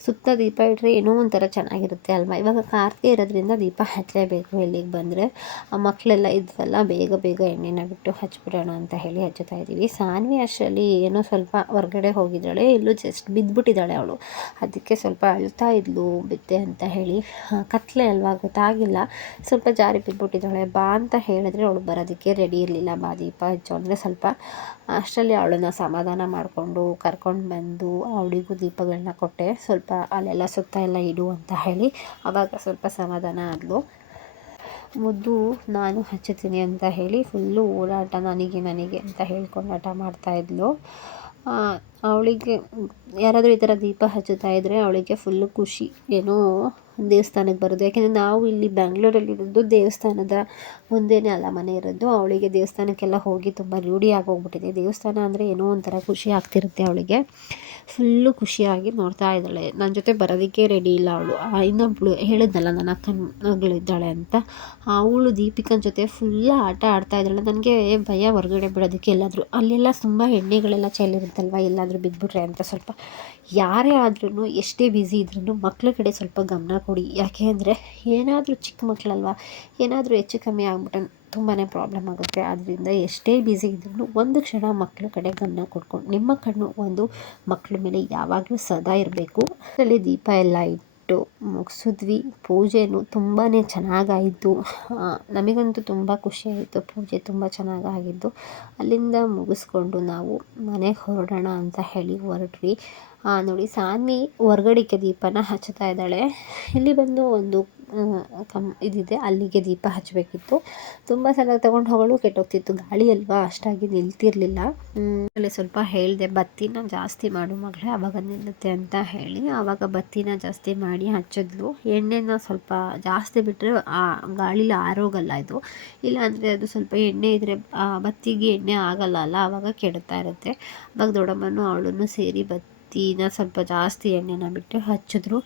ಸುತ್ತ ದೀಪ ಇಟ್ಟರೆ ಏನೋ ಒಂಥರ ಚೆನ್ನಾಗಿರುತ್ತೆ ಅಲ್ವಾ. ಇವಾಗ ಕಾರ್ತಿಕೆ ಇರೋದ್ರಿಂದ ದೀಪ ಹಚ್ಚಲೇಬೇಕು. ಇಲ್ಲಿಗೆ ಬಂದರೆ ಮಕ್ಕಳೆಲ್ಲ ಇದ್ವಲ್ಲ, ಬೇಗ ಎಣ್ಣೆನ ಬಿಟ್ಟು ಹಚ್ಬಿಡೋಣ ಅಂತ ಹೇಳಿ ಹಚ್ಚುತ್ತಾ ಇದ್ದೀವಿ. ಸಾನ್ವಿ ಅಷ್ಟರಲ್ಲಿ ಏನೋ ಸ್ವಲ್ಪ ಹೊರಗಡೆ ಹೋಗಿದ್ದಾಳೆ, ಎಲ್ಲೂ ಜಸ್ಟ್ ಬಿದ್ದುಬಿಟ್ಟಿದ್ದಾಳೆ ಅವಳು. ಅದಕ್ಕೆ ಸ್ವಲ್ಪ ಅಳ್ತಾ ಇದ್ಲು ಬಿದ್ದೆ ಅಂತ ಹೇಳಿ. ಕತ್ಲೆ ಅಲ್ವಾ ಗೊತ್ತಾಗಿಲ್ಲ, ಸ್ವಲ್ಪ ಜಾರಿ ಬಿದ್ದುಬಿಟ್ಟಿದ್ದಾಳೆ. ಬಾ ಅಂತ ಹೇಳಿದ್ರೆ ಅವಳು ಬರೋದಕ್ಕೆ ರೆಡಿ ಇರಲಿಲ್ಲ. ಬಾ ದೀಪ ಹಚ್ಚು ಅಂದರೆ ಸ್ವಲ್ಪ. ಅಷ್ಟರಲ್ಲಿ ಅವಳನ್ನ ಸಮಾಧಾನ ಮಾಡಿಕೊಂಡು ಕರ್ಕೊಂಡು ಬಂದು ಅವಳಿಗೂ ದೀಪಗಳನ್ನ ಕೊಟ್ಟೆ. ಸ್ವಲ್ಪ ಅಲ್ಲೆಲ್ಲ ಸುತ್ತ ಎಲ್ಲ ಇಡು ಅಂತ ಹೇಳಿ. ಆವಾಗ ಸ್ವಲ್ಪ ಸಮಾಧಾನ ಆದಳು. ಮುದ್ದು ನಾನು ಹಚ್ಚುತ್ತೀನಿ ಅಂತ ಹೇಳಿ ಫುಲ್ಲು ಓಡಾಟ, ನನಗೆ ಅಂತ ಹೇಳ್ಕೊಂಡು ಆಟ ಮಾಡ್ತಾಯಿದ್ಲು. ಅವಳಿಗೆ ಯಾರಾದರೂ ಈ ಥರ ದೀಪ ಹಚ್ಚುತ್ತಾ ಇದ್ದರೆ ಅವಳಿಗೆ ಫುಲ್ಲು ಖುಷಿ, ಏನೋ ದೇವಸ್ಥಾನಕ್ಕೆ ಬರೋದು. ಯಾಕೆಂದರೆ ನಾವು ಇಲ್ಲಿ ಬ್ಯಾಂಗ್ಳೂರಲ್ಲಿರೋದು ದೇವಸ್ಥಾನದ ಮುಂದೆನೇ ಅಲ್ಲ ಮನೆ ಇರೋದು. ಅವಳಿಗೆ ದೇವಸ್ಥಾನಕ್ಕೆಲ್ಲ ಹೋಗಿ ತುಂಬ ರೂಢಿ ಆಗೋಗ್ಬಿಟ್ಟಿದೆ. ದೇವಸ್ಥಾನ ಅಂದರೆ ಏನೋ ಒಂಥರ ಖುಷಿ ಆಗ್ತಿರುತ್ತೆ ಅವಳಿಗೆ. ಫುಲ್ಲು ಖುಷಿಯಾಗಿ ನೋಡ್ತಾ ಇದ್ದಾಳೆ. ನನ್ನ ಜೊತೆ ಬರೋದಕ್ಕೆ ರೆಡಿ ಇಲ್ಲ ಅವಳು. ಇನ್ನೊಬ್ಬಳು ಹೇಳಿದ್ನಲ್ಲ ನನ್ನ ಅಕ್ಕನ ಮಗಳಿದ್ದಾಳೆ ಅಂತ, ಅವಳು ದೀಪಿಕನ ಜೊತೆ ಫುಲ್ ಆಟ ಆಡ್ತಾ ಇದ್ದಾಳೆ. ನನಗೆ ಭಯ ಹೊರಗಡೆ ಬಿಡೋದಕ್ಕೆ. ಎಲ್ಲಾದರೂ ಅಲ್ಲೆಲ್ಲ ತುಂಬ ಎಣ್ಣೆಗಳೆಲ್ಲ ಚೆಲ್ಲಿರುತ್ತಲ್ವ, ಎಲ್ಲಾದರೂ ಬಿದ್ದುಬಿಟ್ರೆ ಅಂತ. ಸ್ವಲ್ಪ ಯಾರೇ ಆದ್ರೂ ಎಷ್ಟೇ ಬ್ಯುಸಿ ಇದ್ರೂ ಮಕ್ಳ ಕಡೆ ಸ್ವಲ್ಪ ಗಮನ ಕೊಡಿ. ಯಾಕೆ ಅಂದರೆ ಏನಾದರೂ ಚಿಕ್ಕ ಮಕ್ಕಳಲ್ವ, ಏನಾದರೂ ಹೆಚ್ಚು ಕಮ್ಮಿ ಆಗ್ಬಿಟ್ರೆ ತುಂಬಾ ಪ್ರಾಬ್ಲಮ್ ಆಗುತ್ತೆ. ಆದ್ದರಿಂದ ಎಷ್ಟೇ ಬ್ಯುಸಿ ಇದ್ರೂ ಒಂದು ಕ್ಷಣ ಮಕ್ಕಳ ಕಡೆ ಗಮನ ಕೊಡ್ಕೊಂಡು ನಿಮ್ಮ ಕಣ್ಣು ಒಂದು ಮಕ್ಕಳ ಮೇಲೆ ಯಾವಾಗಲೂ ಸದಾ ಇರಬೇಕು. ಅದರಲ್ಲಿ ದೀಪ ಎಲ್ಲ ಇಟ್ಟು ಮುಗಿಸಿದ್ವಿ. ಪೂಜೆನೂ ತುಂಬಾ ಚೆನ್ನಾಗಾಯಿತು. ನಮಗಂತೂ ತುಂಬ ಖುಷಿಯಾಯಿತು. ಪೂಜೆ ತುಂಬ ಚೆನ್ನಾಗಾಗಿದ್ದು. ಅಲ್ಲಿಂದ ಮುಗಿಸ್ಕೊಂಡು ನಾವು ಮನೆಗೆ ಹೊರಡೋಣ ಅಂತ ಹೇಳಿ ಹೊರಟ್ವಿ. ನೋಡಿ ಸಾನ್ವಿ ಹೊರ್ಗಡೆಗೆ ದೀಪನ ಹಚ್ತಾ ಇದ್ದಾಳೆ. ಇಲ್ಲಿ ಬಂದು ಒಂದು ಇದಿದೆ, ಅಲ್ಲಿಗೆ ದೀಪ ಹಚ್ಚಬೇಕಿತ್ತು. ತುಂಬ ಸಲ ತೊಗೊಂಡು ಹೋಗಲು ಕೆಟ್ಟೋಗ್ತಿತ್ತು, ಗಾಳಿ ಅಲ್ವಾ ಅಷ್ಟಾಗಿ ನಿಲ್ತಿರಲಿಲ್ಲ. ಅಲ್ಲಿ ಸ್ವಲ್ಪ ಹೇಳಿದೆ, ಬತ್ತಿನ ಜಾಸ್ತಿ ಮಾಡು ಮಗಳೇ, ಆವಾಗ ನಿಲ್ಲುತ್ತೆ ಅಂತ ಹೇಳಿ. ಆವಾಗ ಬತ್ತಿನ ಜಾಸ್ತಿ ಮಾಡಿ ಹಚ್ಚಿದ್ಲು. ಎಣ್ಣೆನ ಸ್ವಲ್ಪ ಜಾಸ್ತಿ ಬಿಟ್ಟರೆ ಗಾಳಿಲಿ ಆರೋಗಲ್ಲ ಇದು, ಇಲ್ಲಾಂದರೆ ಅದು ಸ್ವಲ್ಪ ಎಣ್ಣೆ ಇದ್ದರೆ ಬತ್ತಿಗೆ ಎಣ್ಣೆ ಆಗಲ್ಲ ಅಲ್ಲ, ಆವಾಗ ಕೆಡ್ತಾ ಇರುತ್ತೆ. ಆವಾಗ ದೊಡ್ಡಮ್ಮನೂ ಅವಳನ್ನು ಸೇರಿ ಬತ್ತಿನ ಸ್ವಲ್ಪ ಜಾಸ್ತಿ ಎಣ್ಣೆನ ಬಿಟ್ಟು ಹಚ್ಚಿದ್ರು.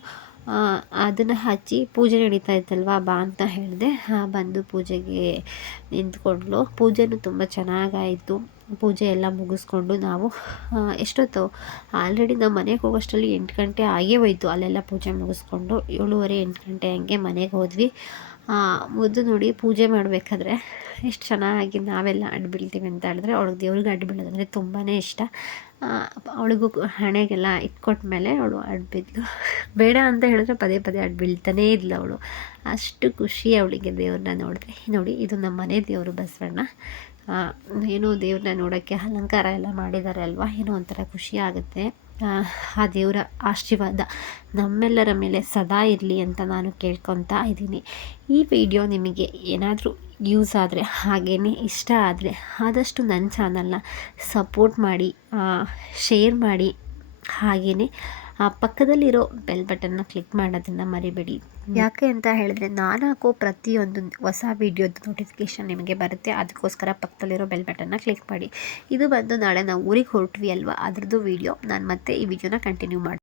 ಅದನ್ನು ಹಚ್ಚಿ ಪೂಜೆ ನಡೀತಾ ಇತ್ತಲ್ವ, ಬಾ ಅಂತ ಹೇಳಿದೆ. ಬಂದು ಪೂಜೆಗೆ ನಿಂತ್ಕೊಂಡ್ಲು. ಪೂಜೆನೂ ತುಂಬ ಚೆನ್ನಾಗಾಯಿತು. ಪೂಜೆ ಎಲ್ಲ ಮುಗಿಸ್ಕೊಂಡು ನಾವು ಎಷ್ಟೊತ್ತು ಆಲ್ರೆಡಿ ನಾವು ಮನೆಗೆ ಹೋಗೋಷ್ಟರಲ್ಲಿ 8 ಗಂಟೆ ಆಗೇ ಹೋಯ್ತು. ಅಲ್ಲೆಲ್ಲ ಪೂಜೆ ಮುಗಿಸ್ಕೊಂಡು 7:30 8 ಗಂಟೆ ಹಂಗೆ ಮನೆಗೆ ಹೋದ್ವಿ. ಮುದ್ದು ನೋಡಿ, ಪೂಜೆ ಮಾಡಬೇಕಾದ್ರೆ ಎಷ್ಟು ಚೆನ್ನಾಗಿ ನಾವೆಲ್ಲ ಅಡ್ಡು ಬೀಳ್ತೀವಿ ಅಂತ ಹೇಳಿದ್ರೆ, ಅವಳಿಗೆ ದೇವ್ರಿಗೆ ಅಡ್ಡು ಬೀಳೋದಂದರೆ ತುಂಬಾ ಇಷ್ಟ. ಅವಳಿಗೂ ಹಣೆಗೆಲ್ಲ ಇಟ್ಕೊಟ್ಮೇಲೆ ಅವಳು ಅಡ್ಡು ಬಿದ್ಲು. ಬೇಡ ಅಂತ ಹೇಳಿದ್ರೆ ಪದೇ ಪದೇ ಅಡ್ಡು ಬೀಳ್ತಾನೇ ಇದ್ಲು ಅವಳು. ಅಷ್ಟು ಖುಷಿ ಅವಳಿಗೆ ದೇವ್ರನ್ನ ನೋಡಿದ್ರೆ. ನೋಡಿ, ಇದು ನಮ್ಮ ಮನೆ ದೇವರು ಬಸವಣ್ಣ. ಏನೋ ದೇವ್ರನ್ನ ನೋಡೋಕ್ಕೆ ಅಲಂಕಾರ ಎಲ್ಲ ಮಾಡಿದ್ದಾರೆ ಅಲ್ವಾ, ಏನೋ ಒಂಥರ ಖುಷಿ ಆಗುತ್ತೆ. ಆ ದೇವರ ಆಶೀರ್ವಾದ ನಮ್ಮೆಲ್ಲರ ಮೇಲೆ ಸದಾ ಇರಲಿ ಅಂತ ನಾನು ಕೇಳ್ಕೊತಾ ಇದ್ದೀನಿ. ಈ ವಿಡಿಯೋ ನಿಮಗೆ ಏನಾದರೂ ಯೂಸ್ ಆದರೆ, ಹಾಗೆಯೇ ಇಷ್ಟ ಆದರೆ ಆದಷ್ಟು ನನ್ನ ಚಾನಲ್ನ ಸಪೋರ್ಟ್ ಮಾಡಿ, ಶೇರ್ ಮಾಡಿ. ಹಾಗೆಯೇ ಪಕ್ಕದಲ್ಲಿರೋ ಬೆಲ್ ಬಟನ್ನ ಕ್ಲಿಕ್ ಮಾಡೋದನ್ನು ಮರಿಬೇಡಿ. ಯಾಕೆ ಅಂತ ಹೇಳಿದ್ರೆ, ನಾನು ಹಾಕೋ ಪ್ರತಿಯೊಂದು ಹೊಸ ವೀಡಿಯೋದ ನೋಟಿಫಿಕೇಷನ್ ನಿಮಗೆ ಬರುತ್ತೆ. ಅದಕ್ಕೋಸ್ಕರ ಪಕ್ಕದಲ್ಲಿರೋ ಬೆಲ್ ಬಟನ್ನ ಕ್ಲಿಕ್ ಮಾಡಿ. ಇದು ಬಂದು ನಾಳೆ ನಾವು ಊರಿಗೆ ಹೊರಟ್ವಿ ಅಲ್ವಾ, ಅದ್ರದ್ದು ವೀಡಿಯೋ. ನಾನು ಮತ್ತೆ ಈ ವಿಡಿಯೋನ ಕಂಟಿನ್ಯೂ ಮಾಡಿ